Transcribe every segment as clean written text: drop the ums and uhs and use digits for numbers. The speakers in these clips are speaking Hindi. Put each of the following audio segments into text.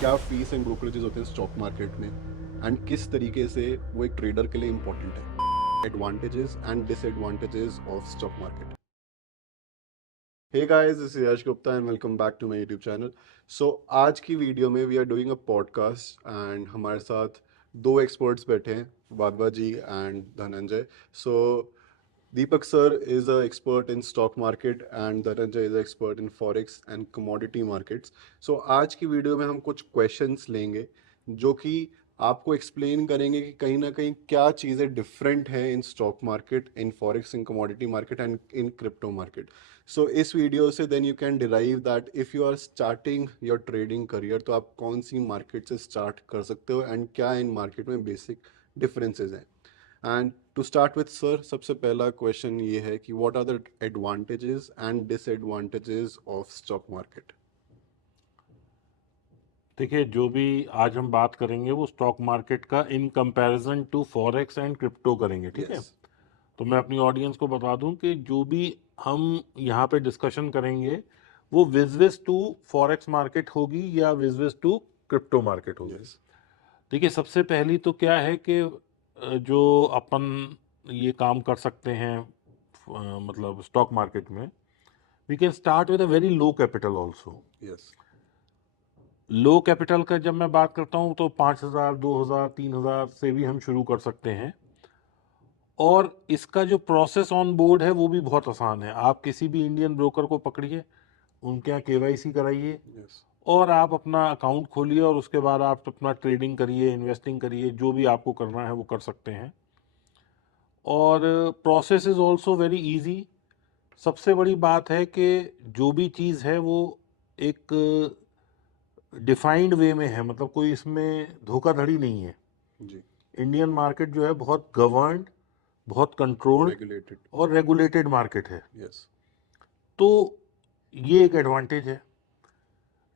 क्या फीस एंड ब्रोकरेजेस होते हैं स्टॉक मार्केट में एंड किस तरीके से वो एक ट्रेडर के लिए इम्पोर्टेंट है, advantages and disadvantages of stock market. Hey guys, this is Yash Gupta and welcome back to my YouTube channel. So आज की वीडियो में we are doing a podcast and हमारे साथ दो एक्सपर्ट्स बैठे हैं, Wadhwa ji and Dhananjay. So Deepak sir is an expert in stock market and Dhananjay is an expert in forex and commodity markets. So आज की वीडियो में हम कुछ questions लेंगे जो कि आपको explain करेंगे कि कहीं ना कहीं क्या चीज़ें different हैं in stock market, in forex, in commodity market and in crypto market. So इस वीडियो से then you can derive that if you are starting your trading career तो आप कौन सी market से start कर सकते हो and क्या इन market में basic differences हैं। And to start with sir, सबसे पहला क्वेश्चन ये है कि what are the advantages and disadvantages of stock market. देखिए, जो भी आज हम बात करेंगे वो स्टॉक मार्केट का in comparison to forex and crypto करेंगे, ठीक है। यस। तो मैं अपनी ऑडियंस को बता दूं कि जो भी हम यहाँ पे डिस्कशन करेंगे वो विजविस टू फॉरेक्स मार्केट होगी या विजविस टू क्रिप्टो मार्केट होगी। यस। देखिए, सबसे पहली तो क्या है कि जो अपन ये काम कर सकते हैं, मतलब स्टॉक मार्केट में we can start with a very low capital also. Yes. Low capital का जब मैं बात करता हूँ तो 5,000, 2,000, 3,000 से भी हम शुरू कर सकते हैं। और इसका जो प्रोसेस ऑन बोर्ड है वो भी बहुत आसान है। आप किसी भी इंडियन ब्रोकर को पकड़िए, उनके यहाँ केवाईसी कराइए यस। और आप अपना अकाउंट खोलिए और उसके बाद आप अपना ट्रेडिंग करिए, इन्वेस्टिंग करिए, जो भी आपको करना है वो कर सकते हैं। और process is also very easy. सबसे बड़ी बात है कि जो भी चीज़ है वो एक डिफाइंड वे में है, मतलब कोई इसमें धोखाधड़ी नहीं है। जी। इंडियन मार्केट जो है बहुत गवर्नड, बहुत कंट्रोल्ड रेगुलेटेड। और रेगुलेटेड मार्केट है। यस। तो ये एक एडवांटेज है।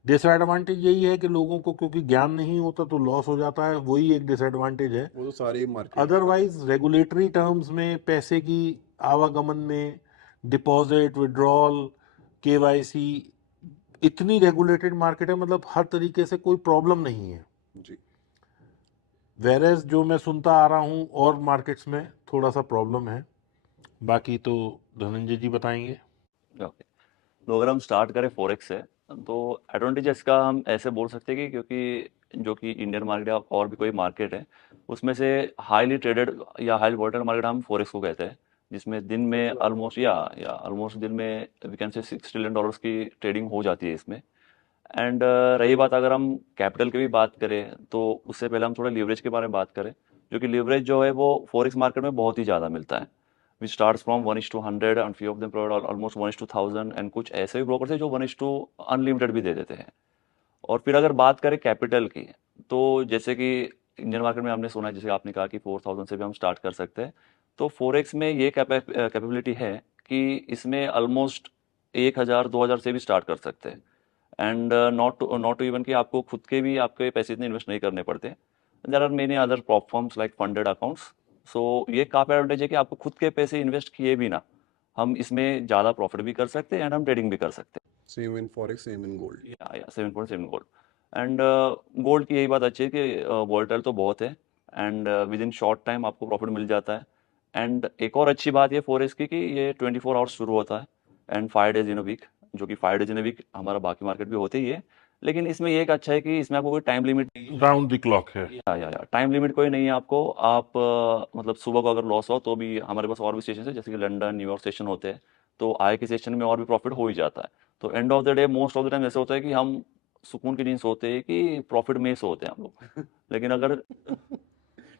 डिसएडवांटेज यही है कि लोगों को क्योंकि ज्ञान नहीं होता तो लॉस हो जाता है, वही एक डिसएडवांटेज है। वो तो सारे मार्केट में है। अदरवाइज रेगुलेटरी टर्म्स में, पैसे की आवागमन में, डिपॉजिट, विड्रॉल, केवाईसी, इतनी रेगुलेटेड मार्केट है, मतलब हर तरीके से कोई प्रॉब्लम नहीं है। जी। वेरेज जो मैं सुनता आ रहा हूँ और मार्केट्स में थोड़ा सा प्रॉब्लम है। बाकी तो धनंजय जी बताएंगे। ओके। तो अगर हम स्टार्ट करें फॉरेक्स से, तो एडवांटेजेस का हम ऐसे बोल सकते हैं कि क्योंकि जो कि इंडियन मार्केट या और भी कोई मार्केट है उसमें से हाईली ट्रेडेड या हाईली वोलेटाइल मार्केट हम फॉरेक्स को कहते हैं, जिसमें दिन में ऑलमोस्ट या ऑलमोस्ट दिन में वी कैन से $6 ट्रिलियन की ट्रेडिंग हो जाती है इसमें। एंड रही बात अगर हम कैपिटल की भी बात करें तो उससे पहले हम थोड़ा लीवरेज के बारे में बात करें, जो कि लीवरेज जो है वो फॉरेक्स मार्केट में बहुत ही ज़्यादा मिलता है, विच starts from 1:100 and few of them provide almost 1:1000 and कुछ ऐसे भी ब्रोकर्स हैं जो 1:अनलिमिटेड भी दे देते हैं। और फिर अगर बात करें कैपिटल की, तो जैसे कि इंडियन मार्केट में हमने सुना है, जैसे आपने कहा कि 4000 से भी हम स्टार्ट कर सकते हैं, तो फॉरेक्स में ये कैपेबिलिटी है कि इसमें ऑलमोस्ट 1000-2000 से भी स्टार्ट कर सकते हैं। एंड नॉट टू इवन कि आपको खुद के भी आपके पैसे इतने इन्वेस्ट नहीं करने पड़ते। There are many other platforms like funded accounts. So ये काफ़ी एडवांटेज है कि आपको खुद के पैसे इन्वेस्ट किए भी ना, हम इसमें ज़्यादा प्रॉफिट भी कर सकते हैं एंड हम ट्रेडिंग भी कर सकते हैं। Same in forex, same in gold. या 7.7 गोल्ड। एंड गोल्ड की यही बात अच्छी है कि वोलेटाइल तो बहुत है and with in short time आपको प्रॉफिट मिल जाता है। एंड एक और अच्छी बात ये फॉरेक्स की कि ये 24 आवर्स शुरू होता है and 5 days in a week, जो कि 5 डेज इन अ वीक हमारा बाकी मार्केट भी होते ही है, लेकिन इसमें ये एक अच्छा है कि इसमें आपको कोई टाइम लिमिट नहीं है। राउंड द क्लॉक है। या टाइम लिमिट कोई नहीं है आपको। आप मतलब सुबह को अगर लॉस हो तो भी हमारे पास और भी स्टेशन है, जैसे कि लंदन, न्यूयॉर्क स्टेशन होते हैं, तो आए के सेशन में और भी प्रॉफिट हो ही जाता है। तो end of the day most of the time ऐसे होता है कि हम सुकून की नींद सोते हैं कि प्रॉफिट में ही सोते हैं हम लोग। लेकिन अगर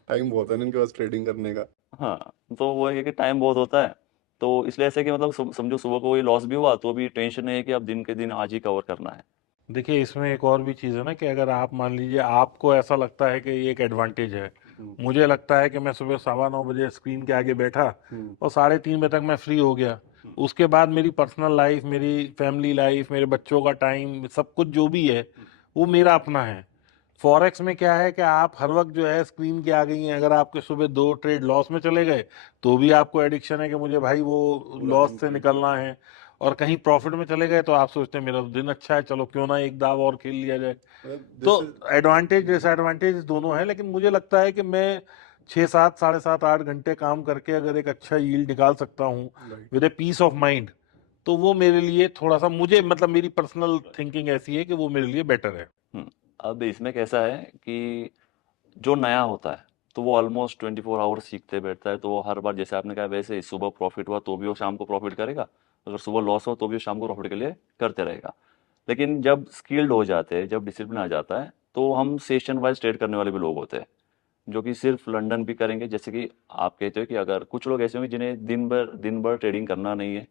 टाइम बहुत है ना इनके पास ट्रेडिंग करने का। हाँ, तो वो है कि टाइम बहुत होता है, तो इसलिए ऐसे कि मतलब समझो सुबह को कोई लॉस भी हुआ तो भी टेंशन नहीं है कि अब दिन के दिन आज ही कवर करना है। देखिए, इसमें एक और भी चीज़ है ना कि अगर आप मान लीजिए आपको ऐसा लगता है कि ये एक एडवांटेज है, मुझे लगता है कि मैं सुबह 9:15 बजे स्क्रीन के आगे बैठा और 3:30 बजे तक मैं फ्री हो गया। उसके बाद मेरी पर्सनल लाइफ, मेरी फैमिली लाइफ, मेरे बच्चों का टाइम, सब कुछ जो भी है वो मेरा अपना है। फॉरेक्स में क्या है कि आप हर वक्त जो है स्क्रीन के आगे ही हैं। अगर आपके सुबह 2 ट्रेड लॉस में चले गए तो भी आपको एडिक्शन है कि मुझे भाई वो पूरा दिन लॉस से ट्रेड निकलना करना। है। और कहीं प्रॉफिट में चले गए तो आप सोचते हैं मेरा तो दिन अच्छा है, चलो क्यों ना एक दाव और खेल लिया जाए। तो दिस इज एडवांटेज डिसएडवांटेज दोनों है, लेकिन मुझे लगता है कि मैं 6-7 7.5 8 घंटे काम करके अगर एक अच्छा यील्ड निकाल सकता हूँ right. With a peace of mind, तो वो मेरे लिए थोड़ा सा, मुझे मतलब मेरी पर्सनल थिंकिंग ऐसी है कि वो मेरे लिए बेटर है। हम्म, अब इसमें कैसा है कि जो नया होता है तो वो ऑलमोस्ट 24 आवर्स सीखते बैठता है, तो वो हर बार जैसे आपने कहा वैसे ही सुबह प्रॉफिट हुआ तो भी वो शाम को प्रॉफिट करेगा, अगर सुबह लॉस हो तो भी वो शाम को प्रॉफिट के लिए करते रहेगा। लेकिन जब स्किल्ड हो जाते हैं, जब डिसिप्लिन आ जाता है, तो हम सेशन वाइज ट्रेड करने वाले भी लोग होते हैं जो कि सिर्फ लंदन भी करेंगे। जैसे कि आप कहते हो कि अगर कुछ लोग ऐसे होंगे जिन्हें दिन भर ट्रेडिंग करना नहीं है,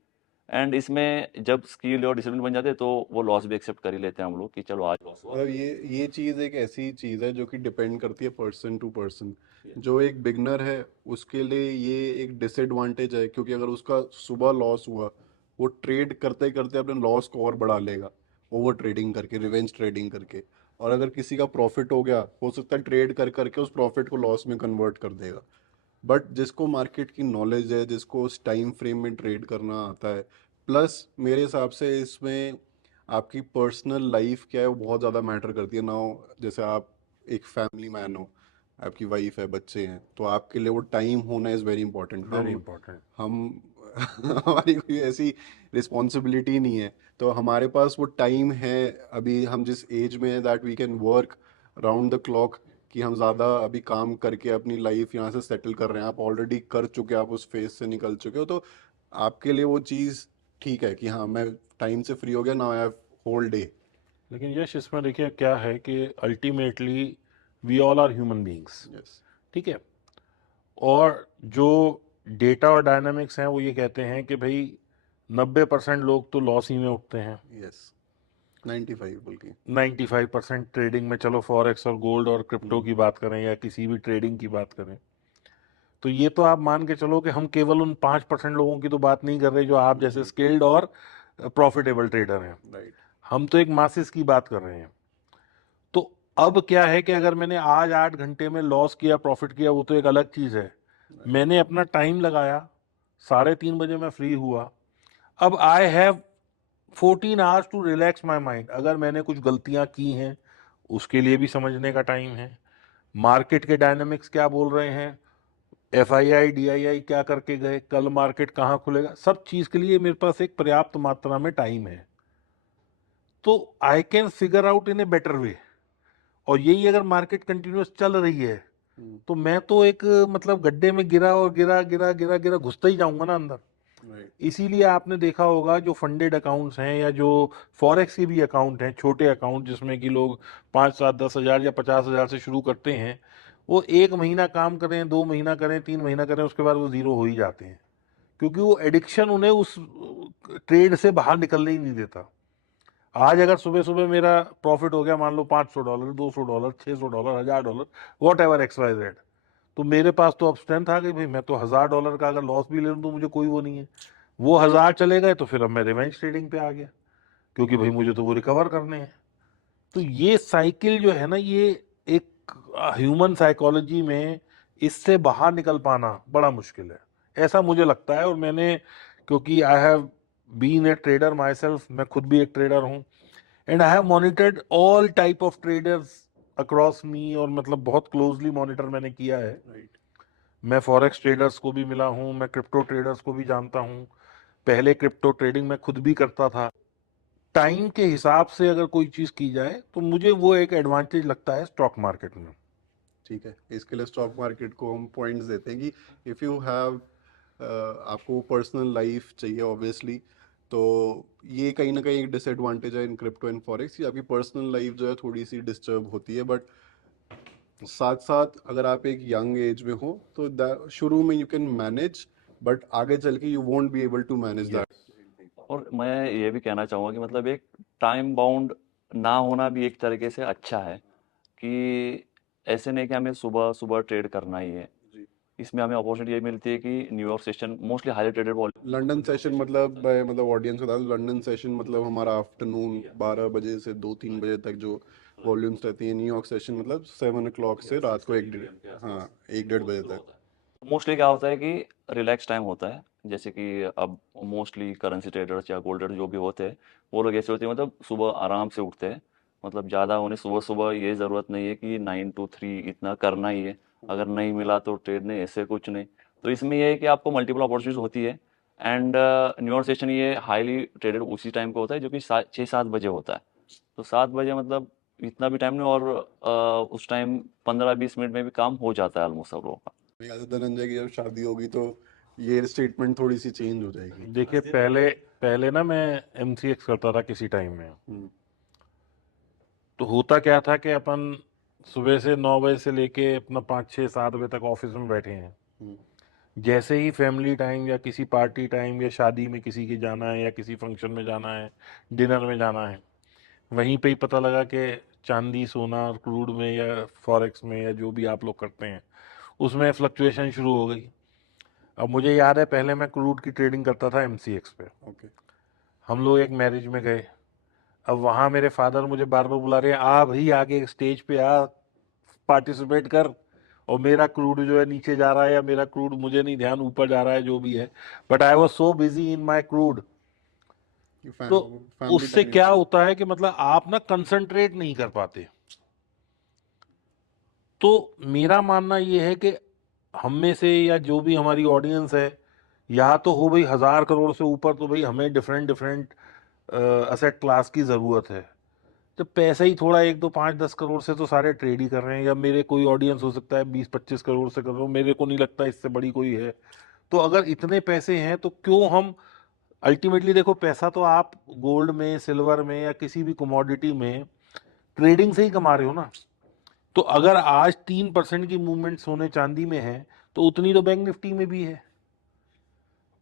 एंड इसमें जब स्किल और डिसिप्लिन बन जाते हैं तो वो लॉस भी एक्सेप्ट कर ही लेते हैं हम लोग कि चलो आज लॉस हुआ। मतलब ये चीज़ एक ऐसी चीज़ है जो कि डिपेंड करती है पर्सन टू पर्सन। जो एक बिगनर है उसके लिए ये एक डिसएडवांटेज है, क्योंकि अगर उसका सुबह लॉस हुआ, वो ट्रेड करते करते अपने लॉस को और बढ़ा लेगा, ओवर ट्रेडिंग करके, रिवेंज ट्रेडिंग करके। और अगर किसी का प्रॉफिट हो गया, हो सकता है ट्रेड कर करके उस प्रॉफिट को लॉस में कन्वर्ट कर देगा। बट जिसको मार्केट की नॉलेज है, जिसको उस टाइम फ्रेम में ट्रेड करना आता है, प्लस मेरे हिसाब से इसमें आपकी पर्सनल लाइफ क्या है वो बहुत ज़्यादा मैटर करती है। नाउ जैसे आप एक फैमिली मैन हो, आपकी वाइफ है, बच्चे हैं, तो आपके लिए वो टाइम होना is very important. Very important. हम हमारी कोई ऐसी रिस्पॉन्सिबिलिटी नहीं है, तो हमारे पास वो टाइम है। अभी हम जिस एज में है that we can work round the clock, कि हम ज़्यादा अभी काम करके अपनी लाइफ यहाँ से सेटल कर रहे हैं। आप ऑलरेडी कर चुके हो, आप उस फेज से निकल चुके हो, तो आपके लिए वो चीज़ ठीक है कि हाँ मैं टाइम से फ्री हो गया, now I have whole day. लेकिन यश इसमें देखिए क्या है कि ultimately we all are human beings, yes. ठीक है। और जो डेटा और डायनामिक्स हैं वो ये कहते हैं कि भाई 90% लोग तो लॉस ही में उठते हैं। यस। 95 बल्कि। 95% ट्रेडिंग में, चलो फॉरेक्स और गोल्ड और क्रिप्टो हम्म। की बात करें या किसी भी ट्रेडिंग की बात करें, तो ये तो आप मान के चलो कि हम केवल उन 5% लोगों की तो बात नहीं कर रहे जो आप जैसे जी। स्किल्ड और प्रॉफिटेबल ट्रेडर हैं। राइट। हम तो एक मासिस की बात कर रहे हैं। तो अब क्या है कि अगर मैंने आज 8 घंटे में लॉस किया प्रॉफिट किया वो तो एक अलग चीज है। राइट। मैंने अपना टाइम लगाया, 3:30 बजे मैं फ्री हुआ। अब I have 14 hours to relax my mind. अगर मैंने कुछ गलतियां की हैं उसके लिए भी समझने का टाइम है। मार्केट के डायनामिक्स क्या बोल रहे हैं, FII DII क्या करके गए, कल मार्केट कहाँ खुलेगा, सब चीज के लिए मेरे पास एक पर्याप्त मात्रा में टाइम है। तो I can figure out in a better way. और यही अगर मार्केट कंटिन्यूस चल रही है तो मैं तो एक मतलब गड्ढे में गिरा और गिरा गिरा गिरा गिरा घुसता ही जाऊंगा ना अंदर। राइट। इसीलिए आपने देखा होगा जो फंडेड अकाउंट्स हैं या जो फॉरेक्स के भी अकाउंट हैं, छोटे अकाउंट जिसमें कि लोग 5 7 10 हज़ार या 50 हज़ार से शुरू करते हैं, वो 1 महीना काम करें, 2 महीना करें, 3 महीना करें, उसके बाद वो जीरो हो ही जाते हैं। क्योंकि वो एडिक्शन उन्हें उस ट्रेड से बाहर निकलने ही नहीं देता। आज अगर सुबह सुबह मेरा प्रॉफिट हो गया मान लो $500, $200, $600, $1000, वॉट एवर XYZ, तो मेरे पास तो अब स्ट्रेंथ आ गई भाई, मैं तो $1000 का अगर लॉस भी ले लूँ तो मुझे कोई वो नहीं है। वो 1000 चले गए तो फिर अब मैं रिवेंज ट्रेडिंग पे आ गया, क्योंकि भाई मुझे तो वो रिकवर करने हैं। तो ये साइकिल जो है ना, ये एक ह्यूमन साइकोलॉजी में इससे बाहर निकल पाना बड़ा मुश्किल है, ऐसा मुझे लगता है। और मैंने, क्योंकि I have been a trader myself, मैं खुद भी एक ट्रेडर हूँ, and I have monitored all type of traders across me, और मतलब बहुत क्लोजली मॉनिटर मैंने किया है। राइट। मैं फॉरेक्स ट्रेडर्स को भी मिला हूँ, मैं क्रिप्टो ट्रेडर्स को भी जानता हूँ। पहले क्रिप्टो ट्रेडिंग मैं खुद भी करता था। टाइम के हिसाब से अगर कोई चीज की जाए तो मुझे वो एक एडवांटेज लगता है स्टॉक मार्केट में। ठीक है, इसके लिए स्टॉक मार्केट को हम पॉइंट्स देते हैं कि इफ़ यू हैव, आपको पर्सनल लाइफ चाहिए ऑब्वियसली, तो ये कहीं ना कहीं एक डिसएडवांटेज है इन क्रिप्टो एंड फॉरेक्स कि आपकी पर्सनल लाइफ जो है थोड़ी सी डिस्टर्ब होती है। बट साथ साथ अगर आप एक यंग एज में हो तो शुरू में यू कैन मैनेज, बट आगे चल के you won't be able to manage that. और मैं ये भी कहना चाहूँगा कि मतलब एक टाइम बाउंड ना होना भी एक तरीके से अच्छा है, कि ऐसे नहीं कि हमें सुबह सुबह ट्रेड करना ही है। इसमें हमें अपॉर्चुनिटी ये मिलती है कि New York session mostly highly traded volume. London session मतलब, मैं मतलब ऑडियंस बता दूं, लंदन सेशन मतलब हमारा आफ्टरनून 12 बजे से 2-3 बजे तक जो वॉल्यूम्स रहती हैं। न्यूयॉर्क सेशन मतलब 7 o'clock से रात को 1 डेढ़, हाँ 1-1.5 बजे तक। मोस्टली क्या होता है कि रिलैक्स टाइम होता है, जैसे कि अब मोस्टली करेंसी ट्रेडर्स या गोल्ड ट्रेडर जो भी होते हैं, वो लोग ऐसे होते हैं, मतलब सुबह आराम से उठते हैं, मतलब ज़्यादा उन्हें सुबह सुबह ये ज़रूरत नहीं है कि 9 to 3 इतना करना ही है, अगर नहीं मिला तो ट्रेड नहीं, ऐसे कुछ नहीं। तो इसमें ये है कि आपको मल्टीपल अपॉर्चुनिटीज होती है। एंड न्यूयॉर्क सेशन ये हाईली ट्रेडेड उसी टाइम को होता है जो कि 6-7 बजे होता है। तो 7 बजे मतलब इतना भी टाइम नहीं, और उस टाइम 15-20 मिनट में भी काम हो जाता है ऑलमोस्ट सब लोगों का। मेरे ख्याल से धनंजय की जब शादी होगी तो ये स्टेटमेंट थोड़ी सी चेंज हो जाएगी। देखिए, पहले पहले ना मैं एमसीएक्स करता था किसी टाइम में। हम्म, तो होता क्या था कि अपन सुबह से 9 बजे से लेके अपना 5 6 7 बजे तक ऑफिस में बैठे हैं। हम्म, जैसे ही फैमिली टाइम या किसी पार्टी टाइम या शादी में किसी की जाना है या किसी फंक्शन में जाना है, डिनर में जाना है, वहीं पे ही पता लगा कि चांदी सोना क्रूड में या फॉरेक्स में या जो भी आप लोग करते हैं उसमें फ्लक्चुएशन शुरू हो गई। अब मुझे याद है, पहले मैं क्रूड की ट्रेडिंग करता था एमसीएक्स पे। ओके। हम लोग एक मैरिज में गए। अब वहाँ मेरे फादर मुझे बार बार बुला रहे हैं, आ भाई आगे स्टेज पे आ, पार्टिसिपेट कर। और मेरा क्रूड जो है नीचे जा रहा है, या मेरा क्रूड मुझे नहीं ध्यान ऊपर जा रहा है, जो भी है, but I was so busy in my crude. ये तो फैमिली उससे टाइम। क्या होता है कि मतलब आप ना कंसंट्रेट नहीं कर पाते। तो मेरा मानना ये है कि हम में से या जो भी हमारी ऑडियंस है, या तो हो भाई 1000 करोड़ से ऊपर, तो भाई हमें डिफरेंट डिफरेंट असेट क्लास की ज़रूरत है। जब पैसा ही थोड़ा 1 2 5 10 करोड़ से तो सारे ट्रेड ही कर रहे हैं, या मेरे कोई ऑडियंस हो सकता है 20 25 करोड़ से कर रहा हूँ, मेरे को नहीं लगता इससे बड़ी कोई है। तो अगर इतने पैसे हैं तो क्यों हम, अल्टीमेटली देखो, पैसा तो आप गोल्ड में सिल्वर में या किसी भी कमोडिटी में ट्रेडिंग से ही कमा रहे हो ना। तो अगर आज 3% की मूवमेंट सोने चांदी में है, तो उतनी तो बैंक निफ्टी में भी है।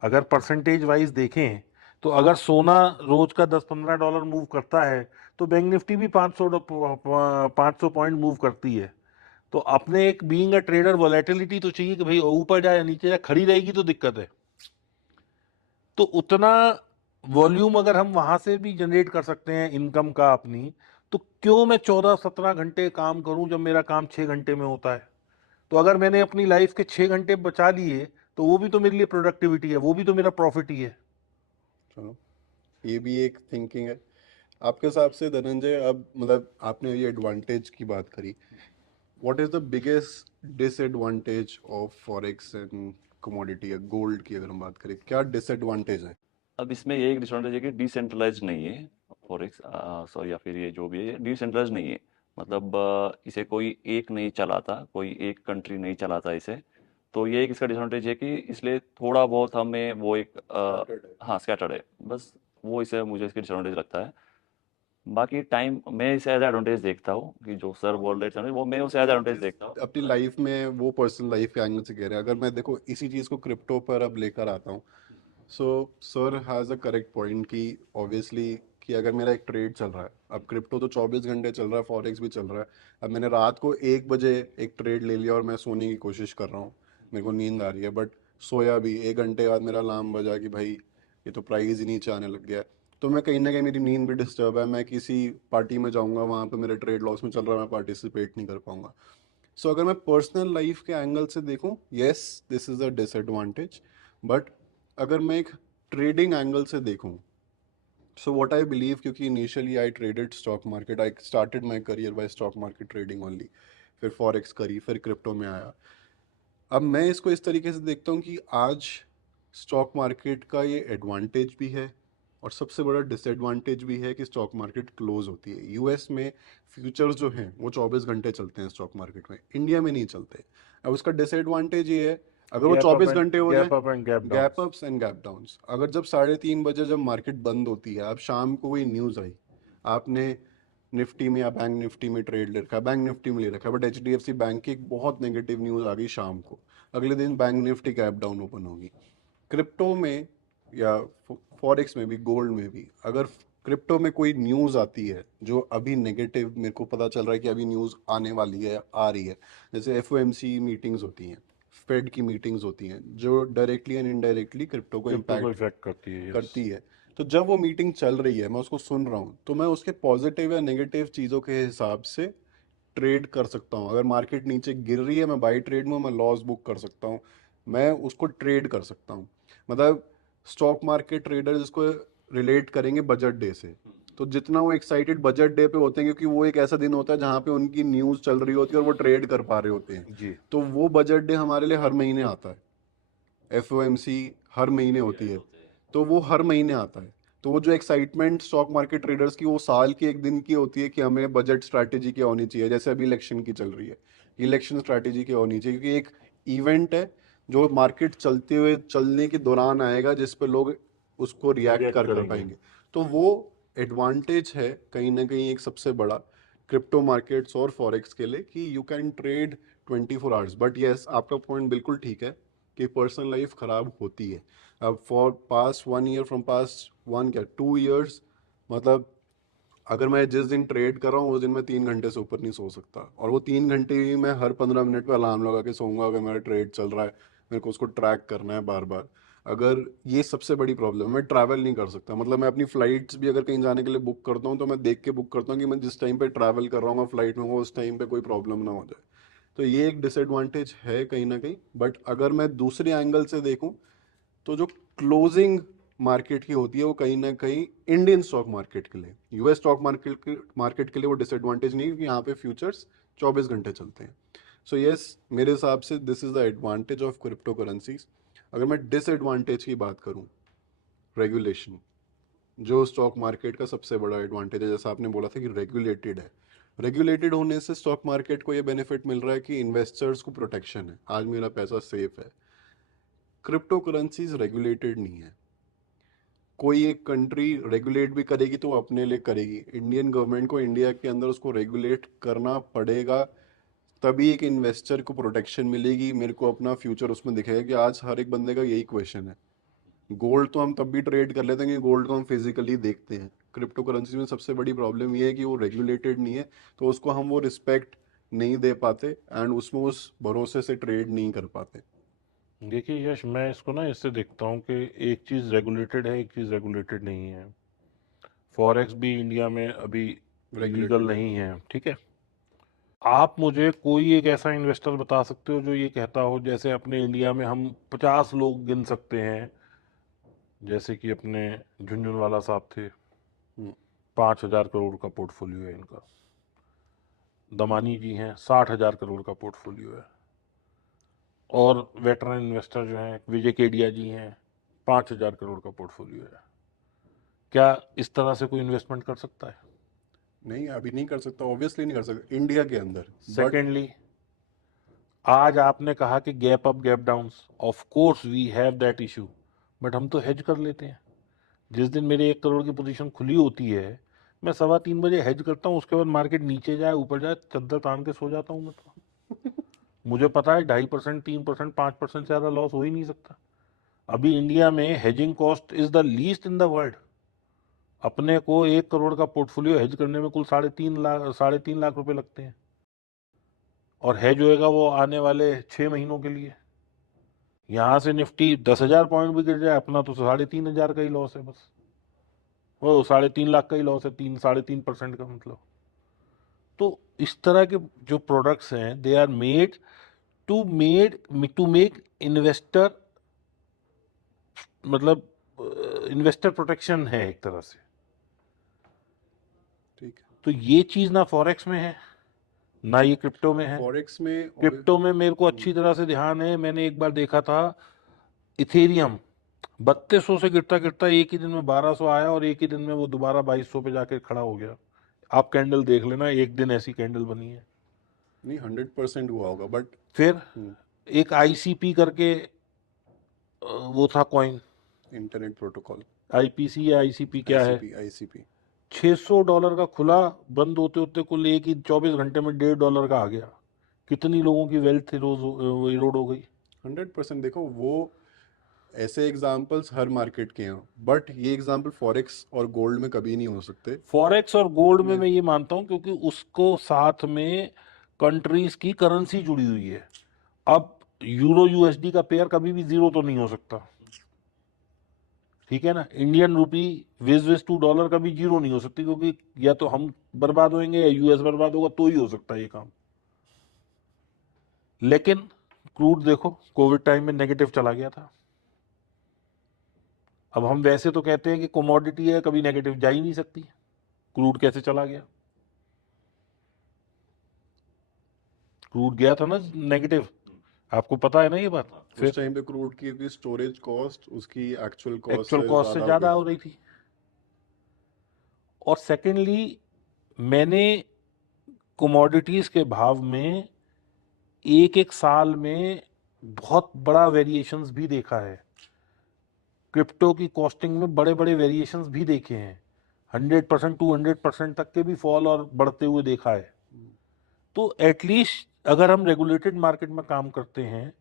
अगर परसेंटेज वाइज देखें, तो अगर सोना रोज का 10 15 डॉलर मूव करता है, तो बैंक निफ्टी भी 500 पॉइंट मूव करती है। तो अपने एक बीइंग अ ट्रेडर वॉलेटिलिटी तो चाहिए कि भाई ऊपर जाए या नीचे जाए, खड़ी रहेगी तो दिक्कत है। तो उतना वॉल्यूम अगर हम वहां से भी जनरेट कर सकते हैं इनकम का अपनी, तो क्यों मैं 14 17 घंटे काम करूं जब मेरा काम 6 घंटे में होता है। तो अगर मैंने अपनी लाइफ के 6 घंटे बचा लिए, तो वो भी तो मेरे लिए प्रोडक्टिविटी है, वो भी तो मेरा प्रॉफिट ही है। चलो, ये भी एक थिंकिंग है। आपके हिसाब से धनंजय, अब मतलब आपने ये एडवांटेज की बात करी, what is the biggest disadvantage of forex and commodity या गोल्ड की अगर हम बात करें, क्या डिसएडवांटेज है? अब इसमें ये एक डिसएडवांटेज है कि डिसेंट्रलाइज नहीं है फॉरेक्स, सॉरी, या फिर ये जो भी है डिसेंट्रलाइज नहीं है। मतलब इसे कोई एक नहीं चलाता, कोई एक कंट्री नहीं चलाता इसे। तो ये एक इसका डिसएडवांटेज है कि इसलिए थोड़ा बहुत हमें वो एक हाँ, स्कैटर्ड है बस। वो इसे मुझे इसकी डिसएडवांटेज लगता है। बाकी टाइम मैं इसे एज एडवांटेज देखता हूँ, कि जो सर बोल रहे थे वो मैं उसे एज एडवांटेज देखता हूँ। अपनी लाइफ में वो पर्सनल लाइफ के एंगल से कह रहे हैं, अगर मैं देखो इसी चीज़ को क्रिप्टो पर अब लेकर आता हूँ, so sir has a correct point कि ऑब्वियसली कि अगर मेरा एक ट्रेड चल रहा है, अब क्रिप्टो तो 24 घंटे चल रहा है, फॉरेक्स भी चल रहा है। अब मैंने रात को 1 बजे एक ट्रेड ले लिया और मैं सोने की कोशिश कर रहा हूँ, मेरे को नींद आ रही है, बट सोया भी 1 घंटे बाद मेरा अलार्म बजा कि भाई ये तो प्राइस ही नीचे आने लग गया है। तो मैं कहीं ना कहीं मेरी नींद भी डिस्टर्ब है, मैं किसी पार्टी में जाऊँगा, वहाँ पे मेरा ट्रेड लॉस में चल रहा है, मैं पार्टिसिपेट नहीं कर पाऊंगा। सो अगर मैं पर्सनल लाइफ के एंगल से देखूं, yes this is a disadvantage. But अगर मैं एक ट्रेडिंग एंगल से देखूं, सो व्हाट आई बिलीव, क्योंकि initially I traded stock market, I started my career bye stock market trading only, फिर फॉरेक्स करी, फिर क्रिप्टो में आया। अब मैं इसको इस तरीके से देखता हूँ कि आज स्टॉक मार्केट का ये एडवांटेज भी है और सबसे बड़ा डिसएडवांटेज भी है कि स्टॉक मार्केट क्लोज होती है। यूएस में फ्यूचर्स जो हैं वो 24 घंटे चलते हैं स्टॉक मार्केट में, इंडिया में नहीं चलते। अब उसका डिसएडवांटेज ये है, अगर वो 24 घंटे हो जाए, gap up and gap down. Gap ups and gap downs, अगर जब 3:30 बजे जब मार्केट बंद होती है, अब शाम को कोई न्यूज़ आई, आपने निफ्टी में या बैंक निफ्टी में ट्रेड ले रखा है, बैंक निफ्टी में ले रखा है, बट एचडीएफसी बैंक की एक बहुत नेगेटिव न्यूज़ आ गई शाम को, अगले दिन bank Nifty gap down open होगी। क्रिप्टो में या फॉरेक्स में भी, गोल्ड में भी, अगर क्रिप्टो में कोई न्यूज़ आती है जो अभी नेगेटिव, मेरे को पता चल रहा है कि अभी न्यूज़ आने वाली है, आ रही है, जैसे एफओएमसी मीटिंग्स होती हैं, फेड की मीटिंग्स होती हैं, जो डायरेक्टली एंड इनडायरेक्टली क्रिप्टो को क्रिप्टो को इम्पैक्ट इफेक्ट करती है, यस। करती है। तो जब वो मीटिंग चल रही है, मैं उसको सुन रहा हूँ, तो मैं उसके पॉजिटिव या नेगेटिव चीज़ों के हिसाब से ट्रेड कर सकता हूँ। अगर मार्केट नीचे गिर रही है, मैं बाई ट्रेड में, मैं लॉस बुक कर सकता हूँ, मैं उसको ट्रेड कर सकता हूँ। मतलब स्टॉक मार्केट ट्रेडर इसको रिलेट करेंगे बजट डे से, तो जितना वो एक्साइटेड बजट डे पे होते हैं, क्योंकि वो एक ऐसा दिन होता है जहाँ पे उनकी न्यूज़ चल रही होती है और वो ट्रेड कर पा रहे होते हैं, जी। तो वो बजट डे हमारे लिए हर महीने आता है। एफओएमसी हर महीने होती है, तो वो हर महीने आता है। तो वो जो एक्साइटमेंट स्टॉक मार्केट ट्रेडर्स की वो साल के एक दिन की होती है कि हमें बजट स्ट्रैटेजी क्या होनी चाहिए, जैसे अभी इलेक्शन की चल रही है, इलेक्शन स्ट्रैटेजी क्या होनी चाहिए, क्योंकि एक इवेंट है जो मार्केट चलते हुए चलने के दौरान आएगा, जिस पे लोग उसको रिएक्ट रिएक्ट कर करेंगे। पाएंगे। तो वो एडवांटेज है कहीं ना कहीं एक सबसे बड़ा क्रिप्टो मार्केट्स और फॉरेक्स के लिए, कि you can trade 24 hours. But yes, आपका पॉइंट बिल्कुल ठीक है कि पर्सनल लाइफ खराब होती है। अब for past 1 year, from past 2 years, मतलब अगर मैं जिस दिन ट्रेड कर रहा हूँ उस दिन मैं 3 घंटे से ऊपर नहीं सो सकता, और वो 3 घंटे भी मैं हर 15 मिनट पे अलार्म लगा के सोऊंगा। अगर मेरा ट्रेड चल रहा है, मेरे को उसको ट्रैक करना है बार बार। अगर ये सबसे बड़ी प्रॉब्लम है, मैं ट्रैवल नहीं कर सकता। मतलब मैं अपनी फ्लाइट्स भी अगर कहीं जाने के लिए बुक करता हूँ तो मैं देख के बुक करता हूँ कि मैं जिस टाइम पे ट्रैवल कर रहा हूँ फ्लाइट में, वो उस टाइम पे कोई प्रॉब्लम ना हो जाए। तो ये एक डिसएडवांटेज है कहीं ना कहीं। बट अगर मैं दूसरे एंगल से देखूं, तो जो क्लोजिंग मार्केट की होती है वो कहीं ना कहीं इंडियन स्टॉक मार्केट के लिए, यूएस स्टॉक मार्केट के लिए वो डिसएडवांटेज नहीं है, क्योंकि यहाँ पे फ्यूचर्स 24 घंटे चलते हैं। सो यस, मेरे हिसाब से this is the advantage of crypto currencies. अगर मैं डिसएडवांटेज की बात करूँ, रेगुलेशन, जो स्टॉक मार्केट का सबसे बड़ा एडवांटेज है, जैसा आपने बोला था कि रेगुलेटेड है। रेगुलेटेड होने से स्टॉक मार्केट को ये बेनिफिट मिल रहा है कि इन्वेस्टर्स को प्रोटेक्शन है, आज मेरा पैसा सेफ है। क्रिप्टो करेंसीज रेगुलेटेड नहीं है। कोई एक कंट्री रेगुलेट भी करेगी तो वो अपने लिए करेगी। इंडियन गवर्नमेंट को इंडिया के अंदर उसको रेगुलेट करना पड़ेगा, तभी एक इन्वेस्टर को प्रोटेक्शन मिलेगी। मेरे को अपना फ्यूचर उसमें दिखेगा। कि आज हर एक बंदे का यही क्वेश्चन है, गोल्ड तो हम तब भी ट्रेड कर लेते हैं कि गोल्ड को हम फिजिकली देखते हैं। क्रिप्टो करेंसी में सबसे बड़ी प्रॉब्लम ये है कि वो रेगुलेटेड नहीं है, तो उसको हम वो रिस्पेक्ट नहीं दे पाते, एंड उसमें उस भरोसे से ट्रेड नहीं कर पाते। देखिए यश, मैं इसको ना इससे देखता हूँ कि एक चीज़ रेगुलेटेड है, एक चीज़ रेगुलेटेड नहीं है। फॉरेक्स भी इंडिया में अभी लीगल रेगुलेटेड नहीं। नहीं है, ठीक है। आप मुझे कोई एक ऐसा इन्वेस्टर बता सकते हो जो ये कहता हो, जैसे अपने इंडिया में हम 50 लोग गिन सकते हैं, जैसे कि अपने झुनझुनवाला साहब थे, हम्म, 5,000 करोड़ का पोर्टफोलियो है इनका। दमानी जी हैं, 60,000 करोड़ का पोर्टफोलियो है। और वेटरन इन्वेस्टर जो हैं, विजय केडिया जी हैं, 5,000 करोड़ का पोर्टफोलियो है। क्या इस तरह से कोई इन्वेस्टमेंट कर सकता है? नहीं, अभी नहीं कर सकता, ऑब्वियसली नहीं कर सकता इंडिया के अंदर। बट सेकेंडली, आज आपने कहा कि gap up gap down, of course we have that issue, but हम तो हेज कर लेते हैं। जिस दिन मेरे 1 करोड़ की पोजीशन खुली होती है, मैं 3:15 बजे हेज करता हूँ। उसके बाद मार्केट नीचे जाए ऊपर जाए, चद्दर तान के सो जाता हूँ मैं तो। मुझे पता है 2.5%, 3%, 5% से ज़्यादा लॉस हो ही नहीं सकता। अभी इंडिया में hedging cost is the least in the world. अपने को 1 करोड़ का पोर्टफोलियो हेज करने में कुल 3.5 लाख रुपए लगते हैं, और हेज होएगा वो आने वाले 6 महीनों के लिए। यहाँ से निफ्टी 10,000 पॉइंट भी गिर जाए, अपना तो 3,500 का ही लॉस है बस। वो 3.5 लाख का ही लॉस है, 3.5% का मतलब। तो इस तरह के जो प्रोडक्ट्स हैं, they are made to make investor, मतलब इन्वेस्टर प्रोटेक्शन है एक तरह से। ठीक है, तो ये चीज ना फॉरेक्स में है, ना ये क्रिप्टो में है। फॉरेक्स में क्रिप्टो में मेरे को अच्छी तरह से ध्यान है, मैंने एक बार देखा था, इथेरियम 3,200 से गिरता गिरता एक ही दिन में 1,200 आया, और एक ही दिन में वो दोबारा 2,200 पे जाके खड़ा हो गया। आप कैंडल देख लेना, एक दिन ऐसी कैंडल बनी है। नहीं, 100% हुआ होगा, बट फिर एक आईसीपी करके वो था कॉइन, इंटरनेट प्रोटोकॉल, आईपीसी या आईसीपी क्या है, आईसीपी आईसीपी। $600 का खुला, बंद होते होते कुल एक ही 24 घंटे में $1.5 का आ गया। कितनी लोगों की वेल्थ रोज इरोड हो गई। 100%। देखो, वो ऐसे एग्जाम्पल्स हर मार्केट के हैं, बट ये एग्जाम्पल फॉरेक्स और गोल्ड में कभी नहीं हो सकते। फॉरेक्स और गोल्ड में मैं मैं ये मानता हूं, क्योंकि उसको साथ में कंट्रीज की करेंसी जुड़ी हुई है। अब यूरो यूएसडी का पेयर कभी भी जीरो तो नहीं हो सकता, ठीक है ना। इंडियन रुपी विज $2 का भी जीरो नहीं हो सकती, क्योंकि या तो हम बर्बाद होंगे या यूएस बर्बाद होगा, तो ही हो सकता है ये काम। लेकिन क्रूड देखो, कोविड टाइम में नेगेटिव चला गया था, अब हम वैसे तो कहते हैं कि कमोडिटी है, कभी नेगेटिव जा ही नहीं सकती। क्रूड कैसे चला गया? क्रूड गया था ना नेगेटिव, आपको पता है ना ये बात। उस फिर टाइम पे क्रूड की स्टोरेज कॉस्ट उसकी एक्चुअल कॉस्ट एक्चुअल से कॉस्ट से ज्यादा हो ज्यादा गई। हो रही थी। और सेकेंडली, मैंने कमोडिटीज के भाव में एक एक साल में बहुत बड़ा वेरिएशंस भी देखा है। क्रिप्टो की कॉस्टिंग में बड़े बड़े वेरिएशंस भी देखे हैं। 100% 200% तक के भी फॉल और बढ़ते हुए देखा है। तो एटलीस्ट अगर हम रेगुलेटेड मार्केट में काम करते हैं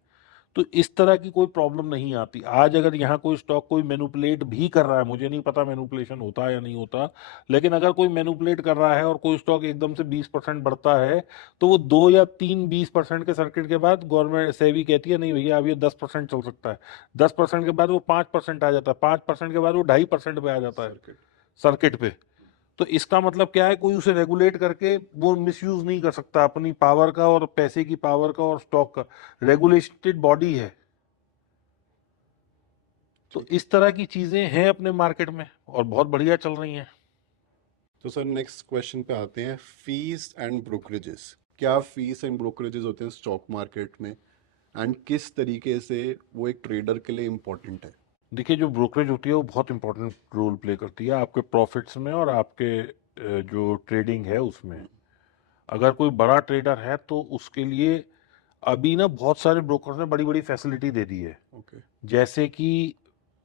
तो इस तरह की कोई प्रॉब्लम नहीं आती। आज अगर यहाँ कोई स्टॉक कोई मैनिपुलेट भी कर रहा है, मुझे नहीं पता मैनिपुलेशन होता है या नहीं होता, लेकिन अगर कोई मैनिपुलेट कर रहा है और कोई स्टॉक एकदम से 20% बढ़ता है, तो वो 2 या 3 20% के सर्किट के बाद गवर्नमेंट सेबी कहती है नहीं भैया अब ये 10% चल सकता है। 10% के बाद वो 5% आ जाता है, 5% के बाद वो 2.5% पे आ जाता है सर्किट। सर्किट पे। तो इसका मतलब क्या है, कोई उसे रेगुलेट करके वो मिसयूज नहीं कर सकता अपनी पावर का और पैसे की पावर का और स्टॉक का। रेगुलेटेड बॉडी है। तो ठीक है। इस तरह की चीजें हैं अपने मार्केट में और बहुत बढ़िया चल रही हैं। तो सर नेक्स्ट क्वेश्चन पे आते हैं, फीस एंड ब्रोकरेजेस। क्या फीस एंड ब्रोकरेजेस होते हैं स्टॉक मार्केट में, एंड किस तरीके से वो एक ट्रेडर के लिए इम्पोर्टेंट है? देखिए, जो ब्रोकरेज होती है वो बहुत इंपॉर्टेंट रोल प्ले करती है आपके प्रॉफिट्स में और आपके जो ट्रेडिंग है उसमें। अगर कोई बड़ा ट्रेडर है तो उसके लिए अभी ना बहुत सारे ब्रोकर्स ने बड़ी बड़ी फैसिलिटी दे दी है। ओके। जैसे कि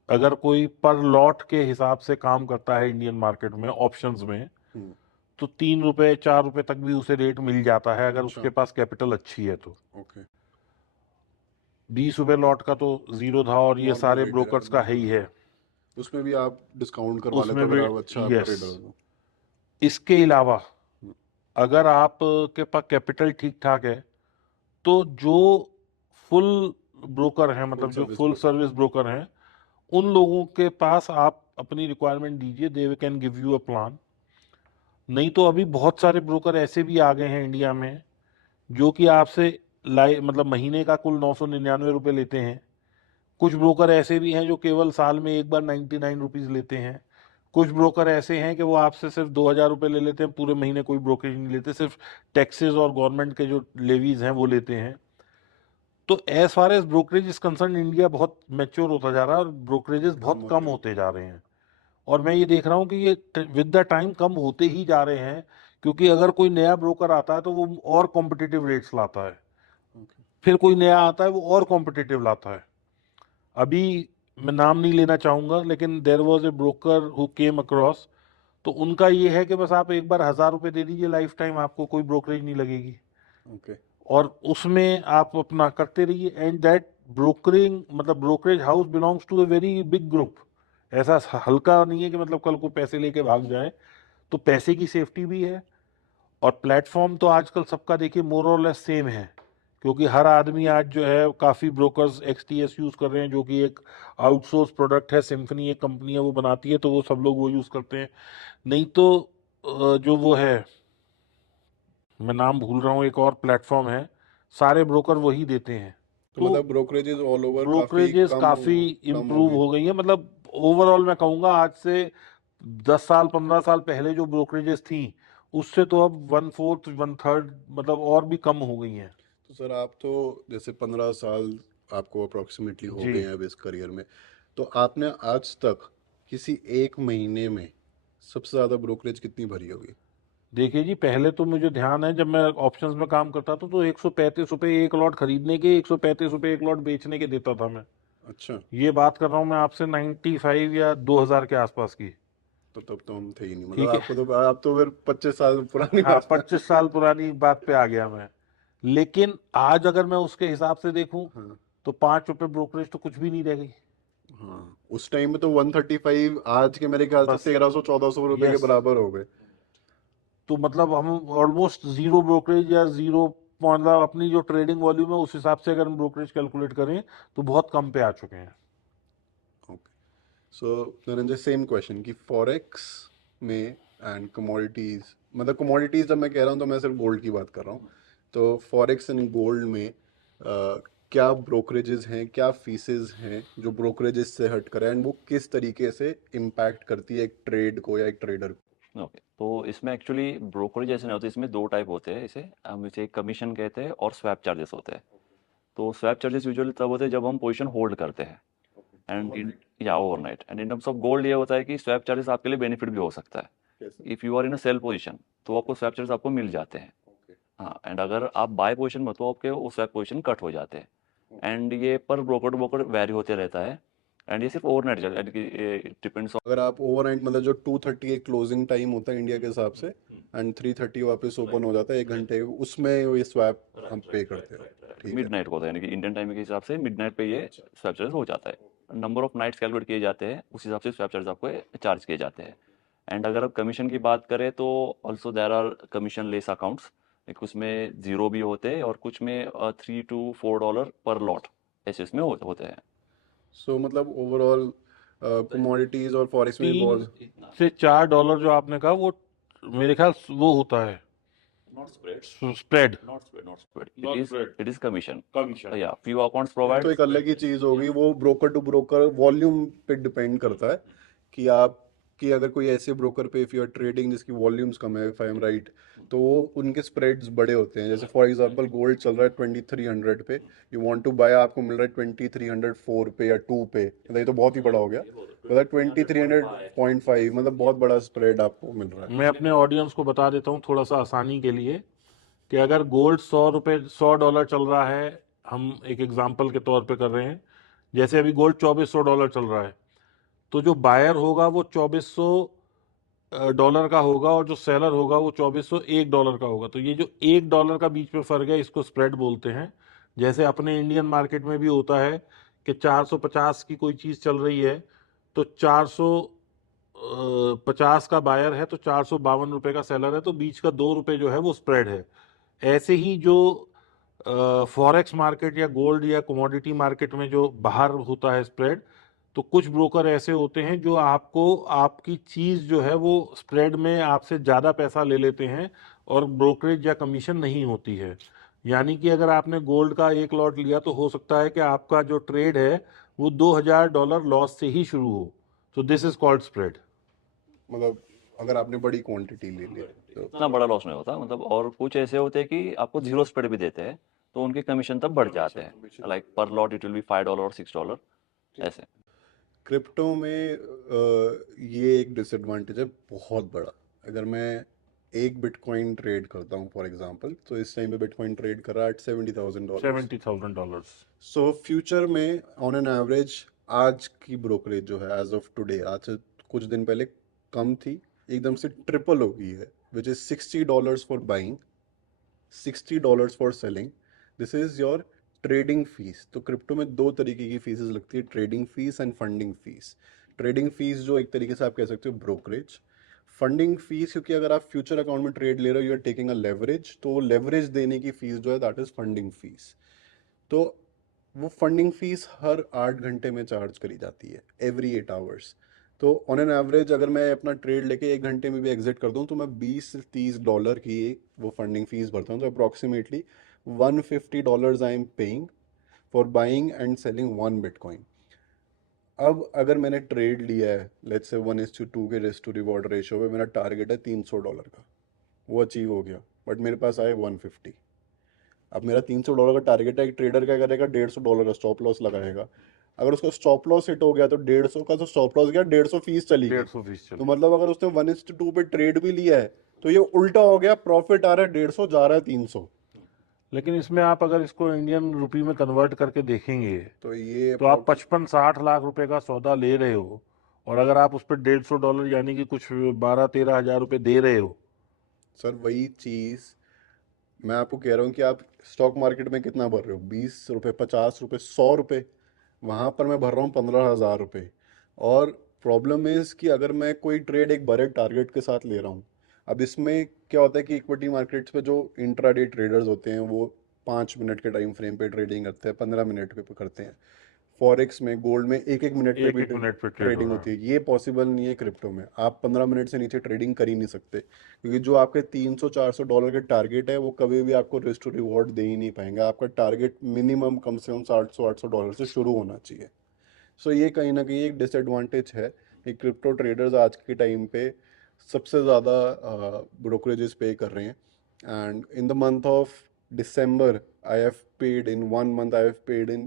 अगर कोई पर लॉट के हिसाब से काम करता है इंडियन मार्केट में ऑप्शंस में, हम्म। तो 3 रुपए 4 रुपए तक भी उसे रेट मिल जाता है अगर अच्छा। उसके पास कैपिटल अच्छी है तो। ओके। 20 रुपए लॉट का तो जीरो था और ये नॉर्मल सारे रेट है, ब्रोकर्स का है ही हाँ। है। उसमें भी आप डिस्काउंट करवा लेते उसमें हो भी, अगर आप अच्छा यस। ट्रेडर हो तो। इसके अलावा हम्म। अगर आप के पास कैपिटल ठीक ठाक है तो जो फुल ब्रोकर हैं, फुल मतलब जो service full broker. Service broker हैं, उन लोगों के पास आप अपनी रिक्वायरमेंट दीजिए, they can give you a plan. नहीं तो अभी बहुत सारे ब्रोकर ऐसे भी आ गए हैं इंडिया में जो कि आपसे मतलब महीने का कुल 999 रुपये लेते हैं। कुछ ब्रोकर ऐसे भी हैं जो केवल साल में एक बार 99 रुपीज लेते हैं। कुछ ब्रोकर ऐसे हैं कि वो आपसे सिर्फ 2,000 रुपये ले लेते हैं, पूरे महीने कोई ब्रोकरेज नहीं लेते, सिर्फ टैक्सेस और गवर्नमेंट के जो लेवीज हैं वो लेते हैं। तो as far as brokerage is concern, India बहुत मैच्योर होता जा रहा है और ब्रोकरेजेस कम बहुत कम होते होते जा रहे हैं। और मैं ये देख रहा हूँ कि ये विद द टाइम कम होते ही जा रहे हैं, क्योंकि अगर कोई नया ब्रोकर आता है तो वो और कॉम्पिटिटिव रेट्स लाता है। ओके। फिर कोई नया आता है वो और कॉम्पिटिटिव लाता है। अभी मैं नाम नहीं लेना चाहूंगा, लेकिन there was a broker who came across. तो उनका ये है कि बस आप एक बार 1,000 रुपये दे दीजिए, लाइफ टाइम आपको कोई ब्रोकरेज नहीं लगेगी ओके। और उसमें आप अपना करते रहिए। एंड दैट ब्रोकरिंग मतलब brokerage house belongs to a very big group. ऐसा हल्का नहीं है कि मतलब कल को पैसे लेके भाग जाए। तो पैसे की सेफ्टी भी है। और प्लेटफॉर्म तो आजकल सबका देखिए मोर और लेस सेम है, क्योंकि हर आदमी आज जो है काफ़ी ब्रोकर्स XTS यूज़ कर रहे हैं, जो कि एक आउटसोर्स प्रोडक्ट है। सिम्फनी एक कंपनी है वो बनाती है, तो वो सब लोग वो यूज़ करते हैं। नहीं तो जो वो है, मैं नाम भूल रहा हूँ, एक और प्लेटफॉर्म है, सारे ब्रोकर वही देते हैं। तो तो मतलब ब्रोकरेजेस ऑल ओवर काफी ब्रोकरेजेस कम काफ़ी कम हो इम्प्रूव गई। हो गई है। मतलब ओवरऑल मैं कहूँगा आज से 10 साल 15 साल पहले जो ब्रोकरेजेस थी उससे तो अब 1/4 1/3 मतलब और भी कम हो गई हैं। तो सर आप तो जैसे 15 साल आपको अप्रोक्सीमेटली हो जी। गए हैं अब इस करियर में, तो आपने आज तक किसी एक महीने में सबसे ज़्यादा ब्रोकरेज कितनी भरी होगी? देखिए जी, पहले तो मुझे ध्यान है जब मैं ऑप्शंस में काम करता था तो 135 रुपये एक लॉट खरीदने के, 135 रुपये एक लॉट बेचने के देता था मैं। अच्छा। ये बात कर रहा हूँ मैं आपसे 95 या 2000 के आसपास की। तो तब तो हम थे ही नहीं, मतलब ठीक है। आपको तो आप तो फिर 25 साल पुरानी हाँ, बात है। 25 साल पुरानी बात पे आ गया मैं। लेकिन आज अगर मैं उसके हिसाब से देखूं हाँ। तो 5 रुपये ब्रोकरेज तो कुछ भी नहीं रह गई। हाँ, उस टाइम में तो 135 आज के मेरे ख्याल से बस। 1300 1400 रुपए के यस। बराबर हो गए। तो मतलब हम ऑलमोस्ट जीरो ब्रोकरेज या जीरो, मतलब अपनी जो ट्रेडिंग वॉल्यूम है उस हिसाब से अगर हम ब्रोकरेज कैलकुलेट करें तो बहुत कम पे आ चुके हैं। ओके। सो धनंजय, सेम क्वेश्चन कि फॉरेक्स में एंड कमोडिटीज, मतलब कमोडिटीज जब मैं कह रहा हूँ तो मैं सिर्फ गोल्ड की बात कर रहा हूँ, तो फॉरेक्स एंड गोल्ड में क्या ब्रोकरेजेस हैं, क्या फीसेस हैं जो ब्रोकरेजेस से हट कर है, एंड वो किस तरीके से इम्पैक्ट करती है एक ट्रेड को या एक ट्रेडर को? ओके, तो इसमें एक्चुअली ब्रोकरेज ऐसे नहीं होते, इसमें दो टाइप होते हैं। इसे हम इसे कमीशन कहते हैं और स्वैप चार्जेस होते हैं। तो स्वैप चार्जेस यूजुअली तब होते हैं जब हम पोजीशन होल्ड करते हैं, एंड इन या overnight. And in terms of gold ये होता है कि स्वैप चार्जेस आपके लिए बेनिफिट भी हो सकता है। कैसे? If you are in a sell position तो आपको स्वैप चार्जेस आपको मिल जाते हैं। हाँ, एंड अगर आप बाय पोजीशन में हो, तो आपके वो स्वैप पोजीशन कट हो जाते हैं। एंड ये पर ब्रोकर टू ब्रोकर वैरी होते रहता है। एंड ये सिर्फ ओवरनाइट चल, इट डिपेंड्स। अगर आप ओवरनाइट मतलब जो 2:30 एक क्लोजिंग टाइम होता है इंडिया के हिसाब से, एंड 3:30 वापस ओपन हो जाता है 1 घंटे, उसमें ये स्वैप हम पे करते हैं, ठीक है? मिडनाइट को होता है, यानी कि इंडियन टाइम के हिसाब से मिडनाइट पे ये स्वैप चार्ज हो जाता है। नंबर ऑफ नाइट्स कैलकुलेट किए जाते हैं, उस हिसाब से स्वैप चार्ज आपको चार्ज किए जाते हैं। एंड अगर आप कमीशन की बात करें तो also there are commission less accounts. एक उसमें जीरो भी होते हैं और कुछ में $3 to $4 पर लॉट ऐसे इसमें होते हैं। सो मतलब ओवरऑल कमोडिटीज और फॉरेक्स में भी बहुत 3 से 4 डॉलर जो आपने कहा वो मेरे ख्याल से वो होता है not spread, spread. Not spread, Not spread. It is commission. Commission. या फ्यू अकाउंट्स तो प्रोवाइड। एक अलग ही चीज होगी, वो ब्रोकर टू ब्रोकर वॉल्यूम पे डिपेंड करता है कि आप कि अगर कोई ऐसे ब्रोकर पे इफ यू आर ट्रेडिंग जिसकी वॉल्यूम्स कम है, इफ आई एम राइट, तो वो उनके स्प्रेड्स बड़े होते हैं। जैसे फॉर एग्जांपल गोल्ड चल रहा है 2300 पे, यू वांट टू बाय, आपको मिल रहा है 2304 पे या 2 पे, मतलब ये तो बहुत ही बड़ा हो गया, मतलब 2300.5, मतलब बहुत बड़ा स्प्रेड आपको मिल रहा है। मैं अपने ऑडियंस को बता देता हूँ थोड़ा सा आसानी के लिए कि अगर गोल्ड 100 डॉलर चल रहा है, हम एक एग्जांपल के तौर पे कर रहे हैं, जैसे अभी गोल्ड 2400 डॉलर चल रहा है, तो जो बायर होगा वो 2400 डॉलर का होगा और जो सेलर होगा वो 2401 डॉलर का होगा। तो ये जो 1 डॉलर का बीच में फर्क है इसको स्प्रेड बोलते हैं। जैसे अपने इंडियन मार्केट में भी होता है कि 450 की कोई चीज चल रही है, तो 450 का बायर है तो 452 रुपए का सेलर है, तो बीच का 2 रुपए जो है वो स्प्रेड है। ऐसे ही जो फॉरेक्स मार्केट या गोल्ड या कमोडिटी मार्केट में जो बाहर होता है स्प्रेड, तो कुछ ब्रोकर ऐसे होते हैं जो आपको आपकी चीज जो है वो स्प्रेड में आपसे ज्यादा पैसा ले लेते हैं और ब्रोकरेज या कमीशन नहीं होती है। यानी कि अगर आपने गोल्ड का एक लॉट लिया तो हो सकता है कि आपका जो ट्रेड है वो $2000 लॉस से ही शुरू हो। तो दिस इज कॉल्ड स्प्रेड। मतलब अगर आपने बड़ी क्वांटिटी ले ली तो इतना बड़ा लॉस नहीं होता, मतलब। और कुछ ऐसे होते हैं कि आपको जीरो स्प्रेड भी देते हैं, तो उनके कमीशन तब बढ़ जाते हैं। लाइक पर लॉट इट विल बी $5 और $6 ऐसे। क्रिप्टो में ये एक डिसएडवांटेज है बहुत बड़ा। अगर मैं एक बिटकॉइन ट्रेड करता हूँ फॉर एग्जांपल, तो इस टाइम पे बिटकॉइन ट्रेड कर रहा है एट $70,000। $70,000। सो फ्यूचर में ऑन एन एवरेज आज की ब्रोकरेज जो है एज ऑफ टुडे, आज से कुछ दिन पहले कम थी, एकदम से ट्रिपल हो गई है, which is $60 for buying, $60 for selling. This is your trading fees. तो क्रिप्टो में दो तरीके की फीसेस लगती है, trading fees and funding fees. Trading fees जो एक तरीके से आप कह सकते हो ब्रोकरेज। फंडिंग फीस, क्योंकि अगर आप फ्यूचर अकाउंट में ट्रेड ले रहे हो, you are taking a leverage, तो लेवरेज देने की फीस जो है दैट इज फंडिंग फीस। तो वो फंडिंग फीस हर 8 घंटे में चार्ज करी जाती है, एवरी 8 आवर्स। तो ऑन एन एवरेज अगर मैं अपना ट्रेड लेके 1 घंटे में भी एग्जिट कर दूं, तो मैं $20 से $30 की एक वो फंडिंग फीस भरता हूँ। तो approximately $150 I am paying for buying and selling one bitcoin. अब अगर मैंने ट्रेड लिया है लेट्स से 1:2 के रिस्क टू रिवॉर्ड रेशियो पे, मेरा टारगेट है $300 का, वो अचीव हो गया, बट मेरे पास आए 150। अब मेरा $300 का टारगेट है, एक ट्रेडर क्या करेगा, $150 का स्टॉप लॉस लगाएगा। अगर उसका स्टॉप लॉस हिट हो गया तो 150 का तो स्टॉप लॉस गया, 150 फीस चली गई। 150 तो चले। मतलब अगर उसने 1:2 पे ट्रेड भी लिया है, तो ये उल्टा हो गया, प्रॉफिट आ रहा है 150, जा रहा है 300। लेकिन इसमें आप अगर इसको इंडियन रुपी में कन्वर्ट करके देखेंगे तो ये तो आप 55-60 लाख रुपए का सौदा ले रहे हो, और अगर आप उस पर $150 यानी कि कुछ 12-13 हजार रुपए दे रहे हो। सर वही चीज़ मैं आपको कह रहा हूँ कि आप स्टॉक मार्केट में कितना भर रहे हो, ₹20, ₹50, ₹100। वहाँ पर मैं भर रहा हूँ ₹15,000। और प्रॉब्लम इज़ कि अगर मैं कोई ट्रेड एक बड़े टारगेट के साथ ले रहा हूँ, अब इसमें क्या होता है कि इक्विटी मार्केट्स पे जो इंट्राडे ट्रेडर्स होते हैं वो 5 मिनट के टाइम फ्रेम पे ट्रेडिंग करते हैं, 15 मिनट पे करते हैं। फॉरेक्स में, गोल्ड में एक एक मिनट पे एक भी एक मिनट पे ट्रेड हो ट्रेडिंग रहा होती है। ये पॉसिबल नहीं है क्रिप्टो में। आप 15 मिनट से नीचे ट्रेडिंग कर ही नहीं सकते, क्योंकि जो आपके $300-400 के टारगेट है वो कभी भी आपको रिस्क टू रिवॉर्ड दे ही नहीं पाएंगे। आपका टारगेट मिनिमम कम से कम $700-800 से शुरू होना चाहिए। सो ये कहीं ना कहीं एक डिसएडवांटेज है कि क्रिप्टो ट्रेडर्स आज के टाइम पे सबसे ज़्यादा ब्रोकरेजेस पे कर रहे हैं। And in the month of December, I have paid in 1 month, I have paid in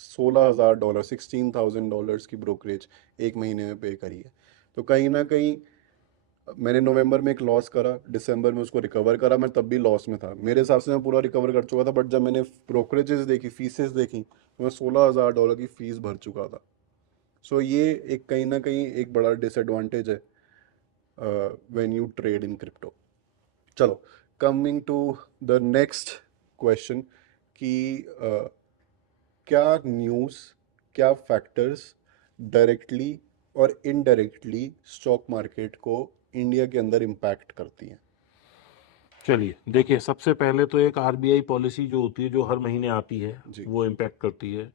$16,000, $16,000 की ब्रोकरेज एक महीने में पे करी है। तो कहीं ना कहीं मैंने नवंबर में एक लॉस करा, दिसंबर में उसको रिकवर करा, मैं तब भी लॉस में था। मेरे हिसाब से मैं पूरा रिकवर कर चुका था, बट जब मैंने ब्रोकरेजेस देखी, फीसेस देखी, तो मैं $16,000 की फ़ीस भर चुका था। सो ये एक कहीं ना कहीं एक बड़ा डिसएडवांटेज है when you trade in crypto. चलो, coming to the next question कि क्या न्यूज़, क्या फैक्टर्स डायरेक्टली और इनडायरेक्टली स्टॉक मार्केट को इंडिया के अंदर इम्पैक्ट करती हैं? चलिए देखिए, सबसे पहले तो एक आरबीआई पॉलिसी जो होती है, जो हर महीने आती है, जी। वो इम्पैक्ट करती है।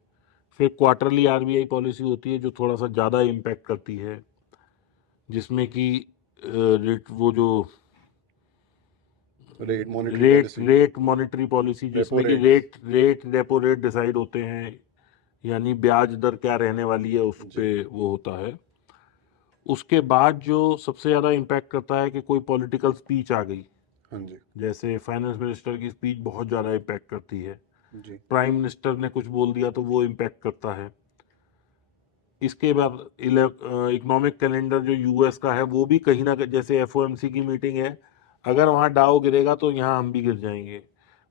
फिर क्वार्टरली आरबीआई पॉलिसी होती है, जो थोड़ा सा ज़्यादा इम्पैक्ट करती है, जिसमें कि रेट, वो जो rate, monetary rate policy, rate monetary policy, repo जिसमें कि रेट्स। रेपो रेट डिसाइड होते हैं, यानी ब्याज दर क्या रहने वाली है उस जी। पे वो होता है। उसके बाद जो सबसे ज़्यादा इम्पैक्ट करता है कि कोई पॉलिटिकल स्पीच आ गई, हाँ जी। जैसे फाइनेंस मिनिस्टर की स्पीच बहुत ज़्यादा इम्पैक्ट करती है। जी। प्राइम मिनिस्टर ने कुछ बोल दिया तो वो इम्पैक्ट करता है। इसके बाद इकोनॉमिक कैलेंडर जो यूएस का है, वो भी कहीं ना कहीं, जैसे एफओएमसी की मीटिंग है, अगर वहाँ डाउ गिरेगा तो यहाँ हम भी गिर जाएंगे।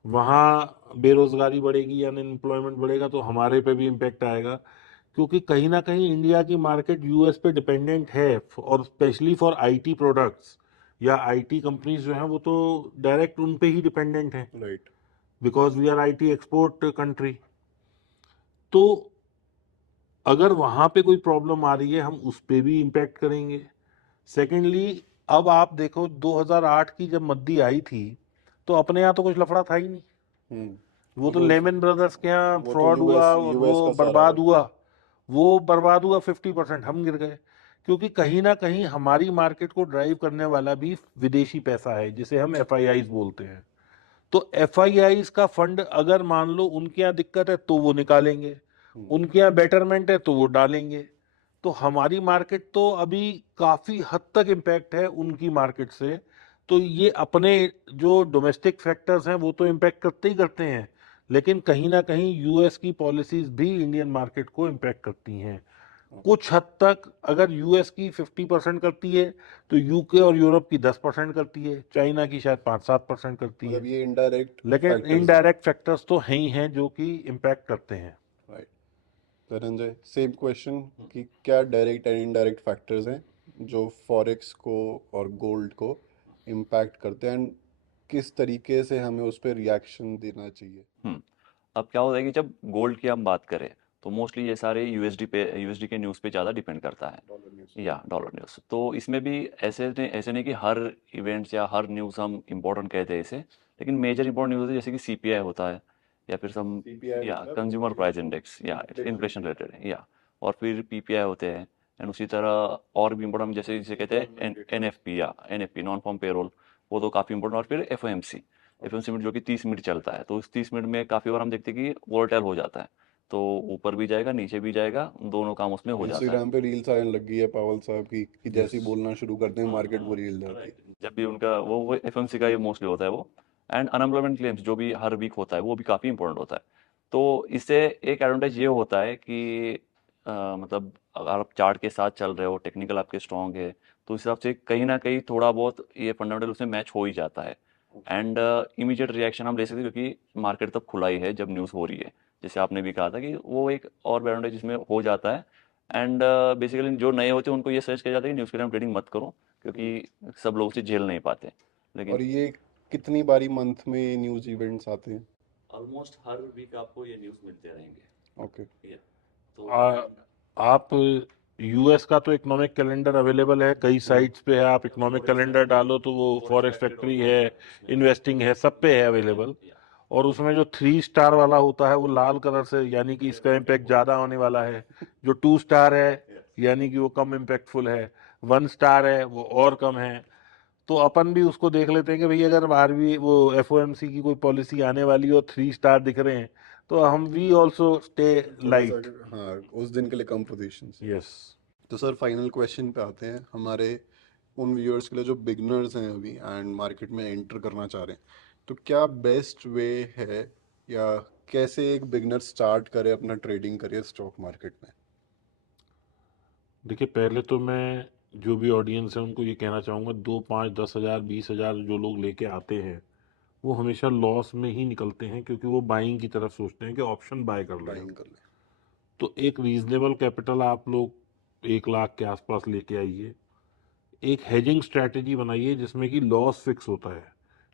वहाँ बेरोजगारी बढ़ेगी या अनएम्प्लॉयमेंट बढ़ेगा तो हमारे पे भी इम्पैक्ट आएगा, क्योंकि कहीं ना कहीं इंडिया की मार्केट यूएस पे डिपेंडेंट है, और स्पेशली फॉर आईटी प्रोडक्ट्स या आईटी कंपनीज जो हैं, वो तो डायरेक्ट उन पे ही डिपेंडेंट हैं, right. Because we are IT export country. तो अगर वहाँ पे कोई प्रॉब्लम आ रही है, हम उस पे भी इम्पैक्ट करेंगे। सेकेंडली, अब आप देखो 2008 की जब मंदी आई थी, तो अपने यहाँ तो कुछ लफड़ा था ही नहीं। हम्म। वो वो तो तो लेमन ब्रदर्स के यहाँ वो तो फ्रॉड हुआ यूएस और यूएस वो का सारा बर्बाद है। हुआ। वो बर्बाद हुआ, 50% हम गिर गए, क्योंकि कहीं ना कहीं हमारी मार्केट को ड्राइव करने वाला भी विदेशी पैसा है, जिसे हम एफआईआईज बोलते हैं। तो एफआईआईज का फंड अगर मान लो उनके यहाँ दिक्कत है तो वो निकालेंगे, हम्म। उनके यहाँ बेटरमेंट है तो वो डालेंगे। तो हमारी मार्केट तो अभी काफी हद तक इम्पैक्ट है उनकी मार्केट से। तो ये अपने जो डोमेस्टिक फैक्टर्स हैं वो तो इम्पैक्ट करते ही करते हैं, लेकिन कहीं ना कहीं यूएस की पॉलिसीज भी इंडियन मार्केट को इम्पैक्ट करती हैं। कुछ हद तक अगर यूएस की 50% करती है, तो यूके और यूरोप की 10% करती है, चाइना की शायद 5-7% करती मतलब है। ये इनडायरेक्ट लेकिन फैक्टर्स हैं। इनडायरेक्ट फैक्टर्स तो हैं ही हैं जो कि इम्पैक्ट करते हैं। राइट। धनंजय, सेम क्वेश्चन कि क्या डायरेक्ट एंड इनडायरेक्ट फैक्टर्स हैं जो फॉरेक्स को और गोल्ड को इम्पैक्ट करते हैं, एंड किस तरीके से हमें उस पर रिएक्शन देना चाहिए? हम्म अब क्या होता है कि जब गोल्ड की हम बात करें तो मोस्टली ये सारे यूएसडी के न्यूज़ पे ज़्यादा डिपेंड करता है, डॉलर न्यूज़। या डॉलर न्यूज़। तो इसमें भी ऐसे नहीं कि हर इवेंट्स या हर न्यूज़ हम इम्पोर्टेंट कहते हैं इसे, लेकिन मेजर इंपॉर्टेंट न्यूज़ है जैसे कि सीपीआई होता है, या फिर सम, सीपीआई या मतलब कंज्यूमर प्राइस इंडेक्स, या इन्फ्लेशन रेटेड, या और फिर पीपीआई होते हैं। एंड उसी तरह और भी इम्पोर्टेंट जैसे जिसे कहते हैं एनएफपी, या एनएफपी नॉन फॉर्म पेरोल, वो तो काफ़ी इंपॉर्टेंट। और फिर एफओएमसी मिनट जो कि 30 मिनट चलता है, तो उस 30 मिनट में काफ़ी बार हम देखते हैं कि वोलेटाइल हो जाता है, तो ऊपर भी जाएगा नीचे भी जाएगा, दोनों काम उसमें हो जाता है। इंस्टाग्राम पे रील्स आने लग गई है पावल साहब की कि जैसे ही यस। बोलना शुरू करते हैं मार्केट हाँ, पूरी हिल जाती है। राइट। जब भी उनका वो एफएमसी का ये मोस्टली होता है वो। एंड अनएम्प्लॉयमेंट क्लेम्स जो भी हर वीक होता है वो भी काफ़ी इंपॉर्टेंट होता है। तो इससे एक एडवांटेज ये होता है कि मतलब अगर आप चार्ट के साथ चल रहे हो, टेक्निकल आपके स्ट्रांग है, तो उस हिसाब से कहीं ना कहीं थोड़ा बहुत ये फंडामेंटल उसमें मैच हो ही जाता है। एंड इमीडिएट रिएक्शन हम ले सकते हैं, क्योंकि मार्केट तब खुला ही है जब न्यूज़ हो रही है। जैसे आपने भी कहा था कि वो एक और एडवांटेज इसमें हो जाता है। एंड बेसिकली जो नए होते हैं उनको ये सजेस्ट किया जाता है कि न्यूज़ के टाइम ट्रेडिंग मत करो, क्योंकि सब लोग उसे झेल नहीं पाते। और लेकिन ये कितनी बारी मंथ में ये न्यूज़ इवेंट्स आते हैं? ऑलमोस्ट हर वीक आपको ये न्यूज़ मिलते रहेंगे। ओके। ये तो आ, आप यूएस का तो इकोनॉमिक कैलेंडर अवेलेबल है, कई साइट्स पे है, आप इकोनॉमिक कैलेंडर डालो तो वो फॉरेक्स फैक्ट्री है, इन्वेस्टिंग है, सब पे है अवेलेबल। और उसमें जो 3 स्टार वाला होता है वो लाल कलर से, यानी कि इसका इम्पैक्ट ज्यादा होने वाला है। जो 2 स्टार है यानी कि वो कम इम्पैक्टफुल है। 1 स्टार है वो और कम है। तो अपन भी उसको देख लेते हैं कि भाई अगर आरबी वो एफओएमसी की कोई पॉलिसी आने वाली है और 3 स्टार दिख रहे हैं तो हम वी ऑल्सो स्टे थोड़ा सा, लाइट। हाँ, उस दिन के लिए कम पोजीशंस। यस। तो सर फाइनल क्वेश्चन पे आते हैं हमारे उन व्यूअर्स के लिए जो बिगनर्स हैं अभी एंड मार्केट में एंटर करना चाह रहे हैं। तो क्या बेस्ट वे है, या कैसे एक बिगनर स्टार्ट करे अपना ट्रेडिंग करियर स्टॉक मार्केट में? देखिए, पहले तो मैं जो भी ऑडियंस है उनको ये कहना चाहूँगा, 2 5 10 हज़ार 20 हज़ार जो लोग लेके आते हैं वो हमेशा लॉस में ही निकलते हैं, क्योंकि वो बाइंग की तरफ सोचते हैं कि ऑप्शन बाय कर ले। बाइंग कर ले। तो एक रीजनेबल कैपिटल आप लोग 1 लाख के आसपास लेके आइए। एक हेजिंग स्ट्रैटेजी बनाइए जिसमें कि लॉस फिक्स होता है।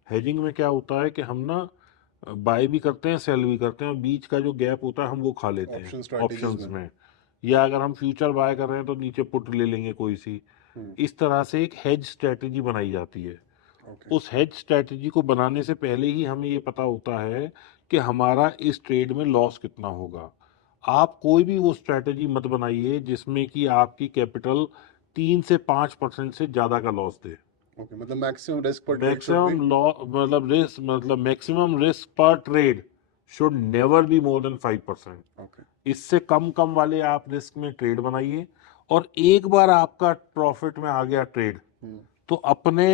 हेजिंग में क्या होता है कि हम ना बाय भी करते हैं सेल भी करते हैं, और बीच का जो गैप होता है हम वो खा लेते हैं ऑप्शन स्ट्रैटेजीज ऑप्शंस में। में। या अगर हम फ्यूचर बाय कर रहे हैं तो नीचे पुट ले लेंगे कोई सी। इस तरह से एक हेज स्ट्रैटेजी बनाई जाती है। ओके। उस हेज स्ट्रैटेजी को बनाने से पहले ही हमें ये पता होता है कि हमारा इस ट्रेड में लॉस कितना होगा। आप कोई भी वो स्ट्रैटेजी मत बनाइए जिसमें कि आपकी कैपिटल 3 से 5% से ज़्यादा का लॉस दे। ओके, मतलब मैक्सिमम रिस्क पर trade should be. Maximum law मतलब रिस्क, मतलब मैक्सिमम रिस्क पर trade should never be more than 5%। Okay. इससे कम कम वाले आप रिस्क में ट्रेड बनाइए। और एक बार आपका प्रॉफिट में आ गया ट्रेड, तो अपने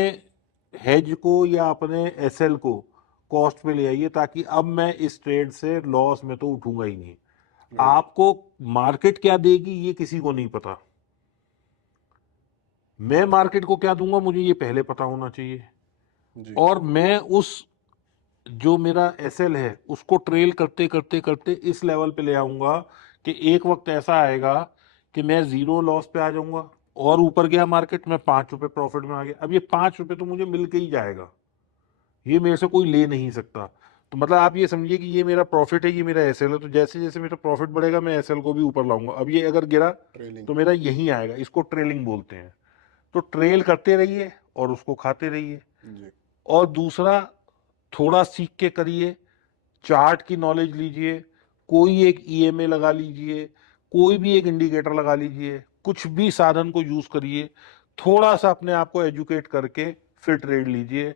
हेज को या अपने एसएल को कॉस्ट पे ले आइए, ताकि अब मैं इस ट्रेड से लॉस में तो उठूंगा ही नहीं। आपको मार्केट क्या देगी ये किसी को नहीं पता। मैं मार्केट को क्या दूंगा मुझे ये पहले पता होना चाहिए। जी। और मैं उस जो मेरा एसएल है उसको ट्रेल करते करते करते इस लेवल पे ले आऊंगा कि एक वक्त ऐसा आएगा कि मैं जीरो लॉस पे आ जाऊंगा, और ऊपर गया मार्केट में 5 रुपए प्रॉफिट में आ गया। अब ये 5 रुपए तो मुझे मिल के ही जाएगा, ये मेरे से कोई ले नहीं सकता। तो मतलब आप ये समझिए कि ये मेरा प्रॉफिट है, ये मेरा एसएल है। तो जैसे जैसे मेरा प्रॉफिट बढ़ेगा मैं एसएल को भी ऊपर लाऊंगा। अब ये अगर गिरा ट्रेलिंग। तो मेरा यही आएगा। इसको ट्रेलिंग बोलते हैं। तो ट्रेल करते रहिए और उसको खाते रहिए। जी। और दूसरा, थोड़ा सीख के करिए, चार्ट की नॉलेज लीजिए, कोई एक ईएमए लगा लीजिए, कोई भी एक इंडिकेटर लगा लीजिए, कुछ भी साधन को यूज करिए, थोड़ा सा अपने आप को एजुकेट करके फिर ट्रेड लीजिए।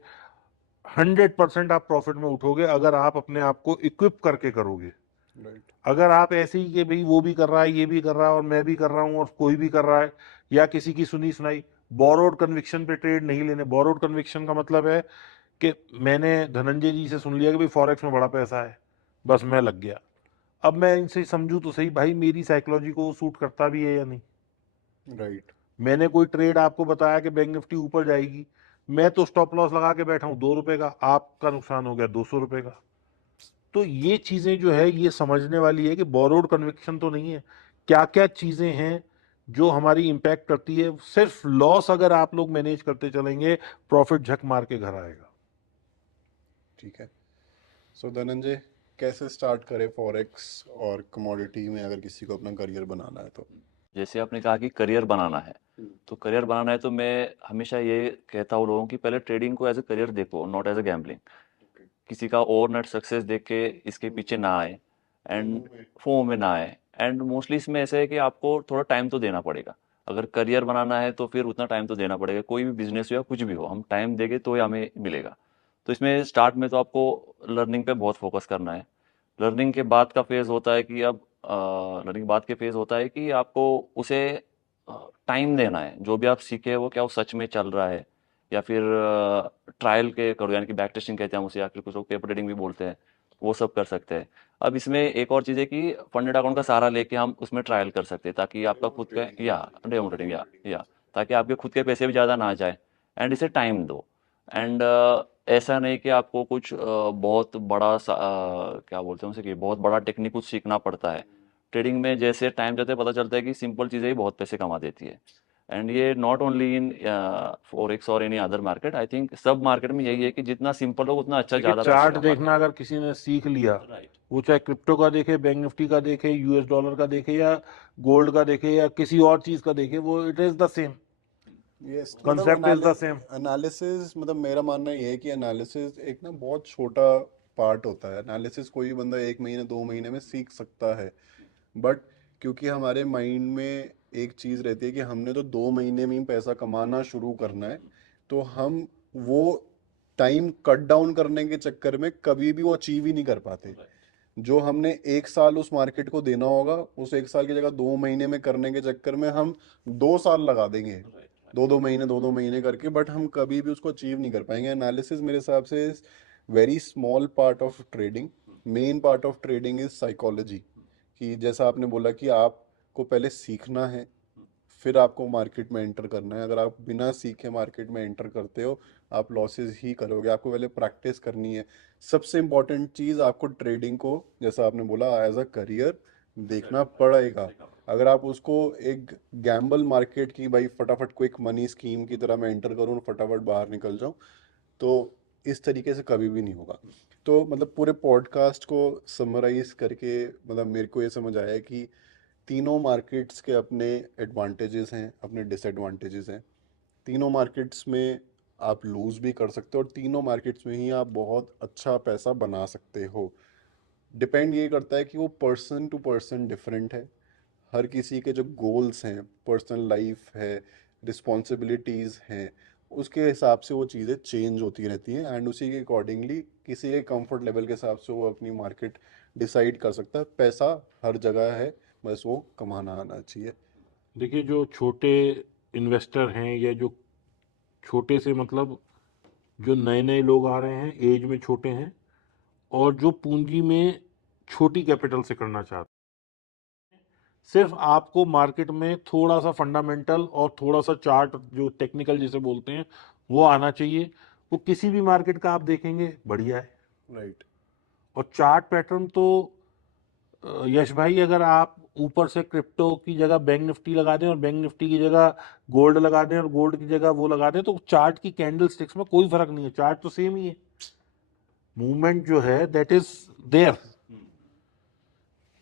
100% आप प्रॉफिट में उठोगे अगर आप अपने आप को इक्विप करके करोगे। राइट। अगर आप ऐसे ही कि भाई वो भी कर रहा है ये भी कर रहा है और मैं भी कर रहा हूँ और कोई भी कर रहा है, या किसी की सुनी सुनाई बोरोड कन्विक्शन पे ट्रेड नहीं लेने। बोरोड कन्विक्शन का मतलब है कि मैंने धनंजय जी से सुन लिया कि भाई फॉरेक्स में बड़ा पैसा है, बस मैं लग गया। अब मैं इनसे समझूं तो सही, भाई मेरी साइकोलॉजी को सूट करता भी है या नहीं। राइट। मैंने कोई ट्रेड आपको बताया कि बैंक निफ्टी ऊपर जाएगी, मैं तो स्टॉप लॉस लगा के बैठा हूँ 2 रुपए का, आपका नुकसान हो गया 200 रुपए का। तो ये चीजें जो है ये समझने वाली है कि बोरोड कन्विक्शन तो नहीं है। क्या क्या चीजें हैं जो हमारी इंपैक्ट करती है। सिर्फ लॉस अगर आप लोग मैनेज करते चलेंगे, प्रॉफिट झक मार के घर आएगा। ठीक है। सो धनंजय, कैसे स्टार्ट करें फॉरेक्स और कमोडिटी में अगर किसी को अपना करियर बनाना है तो? जैसे आपने कहा कि करियर बनाना है, तो करियर बनाना है तो मैं हमेशा ये कहता हूँ लोगों की, पहले ट्रेडिंग को एज ए करियर देखो, नॉट एज ए गैम्बलिंग। किसी का ओवरनाइट सक्सेस देख के इसके पीछे ना आए एंड फोमो में ना आए। एंड मोस्टली इसमें ऐसा है कि आपको थोड़ा टाइम तो देना पड़ेगा। अगर करियर बनाना है तो फिर उतना टाइम तो देना पड़ेगा। कोई भी बिजनेस हो या कुछ भी हो, हम टाइम देंगे तो ही हमें मिलेगा। तो इसमें स्टार्ट में तो आपको लर्निंग पे बहुत फोकस करना है। लर्निंग के बाद का फेज़ होता है कि अब लर्निंग बाद के फेज़ होता है कि आपको उसे टाइम देना है। जो भी आप सीखे हो क्या वो सच में चल रहा है, या फिर ट्रायल के करो, यानी कि बैक टेस्टिंग कहते हैं हम उसे, या फिर कुछ लोग पेपर ट्रेडिंग भी बोलते हैं, वो सब कर सकते हैं। अब इसमें एक और चीज़ है कि फंडेड अकाउंट का सहारा लेके हम उसमें ट्रायल कर सकते हैं, ताकि आपका खुद का या डेमो ट्रेडिंग या ताकि आपके खुद के पैसे भी ज़्यादा ना जाए। एंड इसे टाइम दो। एंड ऐसा नहीं कि आपको कुछ बहुत बड़ा क्या बोलते हैं उसे, कि बहुत बड़ा टेक्निक कुछ सीखना पड़ता है। ट्रेडिंग में जैसे टाइम जाते पता चलता है कि सिंपल चीज़ें ही बहुत पैसे कमा देती है। एंड ये नॉट ओनली इन फॉरेक्स और any other market, I think सब मार्केट में यही है कि जितना सिंपल हो उतना अच्छा, देखिए, ज़्यादा पैसा चार्ट कमा देखना अगर किसी ने सीख लिया, राइट। वो चाहे क्रिप्टो का देखे, बैंक निफ्टी का देखे, यूएस डॉलर का देखे, या गोल्ड का देखे, या किसी और चीज का देखे, वो it is the same yes, मतलब concept, is the same. Analysis, मतलब मेरा मानना ये है कि एनालिसिस एक ना बहुत छोटा पार्ट होता है। एनालिसिस कोई भी बंदा 1 महीने 2 महीने में सीख सकता है, बट क्योंकि हमारे माइंड में एक चीज़ रहती है कि हमने तो 2 महीने में ही पैसा कमाना शुरू करना है, तो हम वो टाइम कट डाउन करने के चक्कर में कभी भी वो अचीव ही नहीं कर पाते। जो हमने 1 साल उस मार्केट को देना होगा, उस 1 साल की जगह 2 महीने में करने के चक्कर में हम 2 साल लगा देंगे, 2 2 महीने 2 2 महीने करके, बट हम कभी भी उसको अचीव नहीं कर पाएंगे। एनालिसिस मेरे हिसाब से very small part of trading. Main part of trading is psychology, कि जैसा आपने बोला कि आपको पहले सीखना है, फिर आपको मार्केट में एंटर करना है। अगर आप बिना सीखे मार्केट में एंटर करते हो, आप लॉसेस ही करोगे। आपको पहले प्रैक्टिस करनी है। सबसे इम्पोर्टेंट चीज़, आपको ट्रेडिंग को, जैसा आपने बोला, एज अ करियर देखना पड़ेगा। अगर आप उसको एक गैम्बल मार्केट की, भाई फटाफट क्विक मनी स्कीम की तरह मैं एंटर करूँ, फटाफट बाहर निकल जाऊँ, तो इस तरीके से कभी भी नहीं होगा। तो मतलब पूरे पॉडकास्ट को समराइज करके, मतलब मेरे को ये समझ आया कि तीनों मार्केट्स के अपने एडवांटेजेस हैं, अपने डिसएडवांटेजेस हैं। तीनों मार्केट्स में आप लूज़ भी कर सकते हो, और तीनों मार्केट्स में ही आप बहुत अच्छा पैसा बना सकते हो। डिपेंड ये करता है कि वो पर्सन टू पर्सन डिफरेंट है। हर किसी के जो गोल्स हैं, पर्सनल लाइफ है, रिस्पॉन्सिबिलिटीज़ हैं, उसके हिसाब से वो चीज़ें चेंज होती रहती हैं, एंड उसी के अकॉर्डिंगली किसी के कंफर्ट लेवल के हिसाब से वो अपनी मार्केट डिसाइड कर सकता है। पैसा हर जगह है, बस वो कमाना आना चाहिए। देखिए, जो छोटे इन्वेस्टर हैं या जो छोटे से मतलब जो नए नए लोग आ रहे हैं, एज में छोटे हैं, और जो पूंजी में छोटी कैपिटल से करना चाहते हैं, सिर्फ आपको मार्केट में थोड़ा सा फंडामेंटल और थोड़ा सा चार्ट, जो टेक्निकल जिसे बोलते हैं, वो आना चाहिए। वो किसी भी मार्केट का आप देखेंगे बढ़िया है। राइट। और चार्ट पैटर्न तो यश भाई, अगर आप ऊपर से क्रिप्टो की जगह बैंक निफ्टी लगा दें और बैंक निफ्टी की जगह गोल्ड लगा दें और गोल्ड की जगह वो लगा दें, तो चार्ट की कैंडल स्टिक्स में कोई फर्क नहीं है, चार्ट तो सेम ही है। मूवमेंट जो है दैट इज देयर।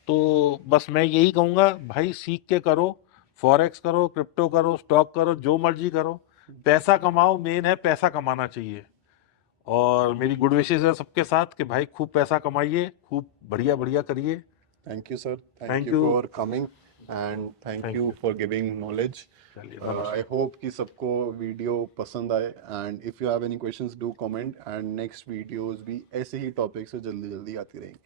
तो बस मैं यही कहूंगा भाई, सीख के करो, फॉरेक्स करो, क्रिप्टो करो, स्टॉक करो, जो मर्जी करो, पैसा कमाओ, मेन है पैसा कमाना चाहिए। और मेरी गुड विशेष है सबके साथ कि भाई खूब पैसा कमाइए, खूब बढ़िया बढ़िया करिए। Thank you sir, thank thank you you. For coming, and thank thank you you. For giving knowledge. चलिए, आई नमस्कार। होप कि सबको वीडियो पसंद आए, and if you have any questions do comment, and next videos भी ऐसे ही टॉपिक से जल्दी जल्दी आती रहेंगी।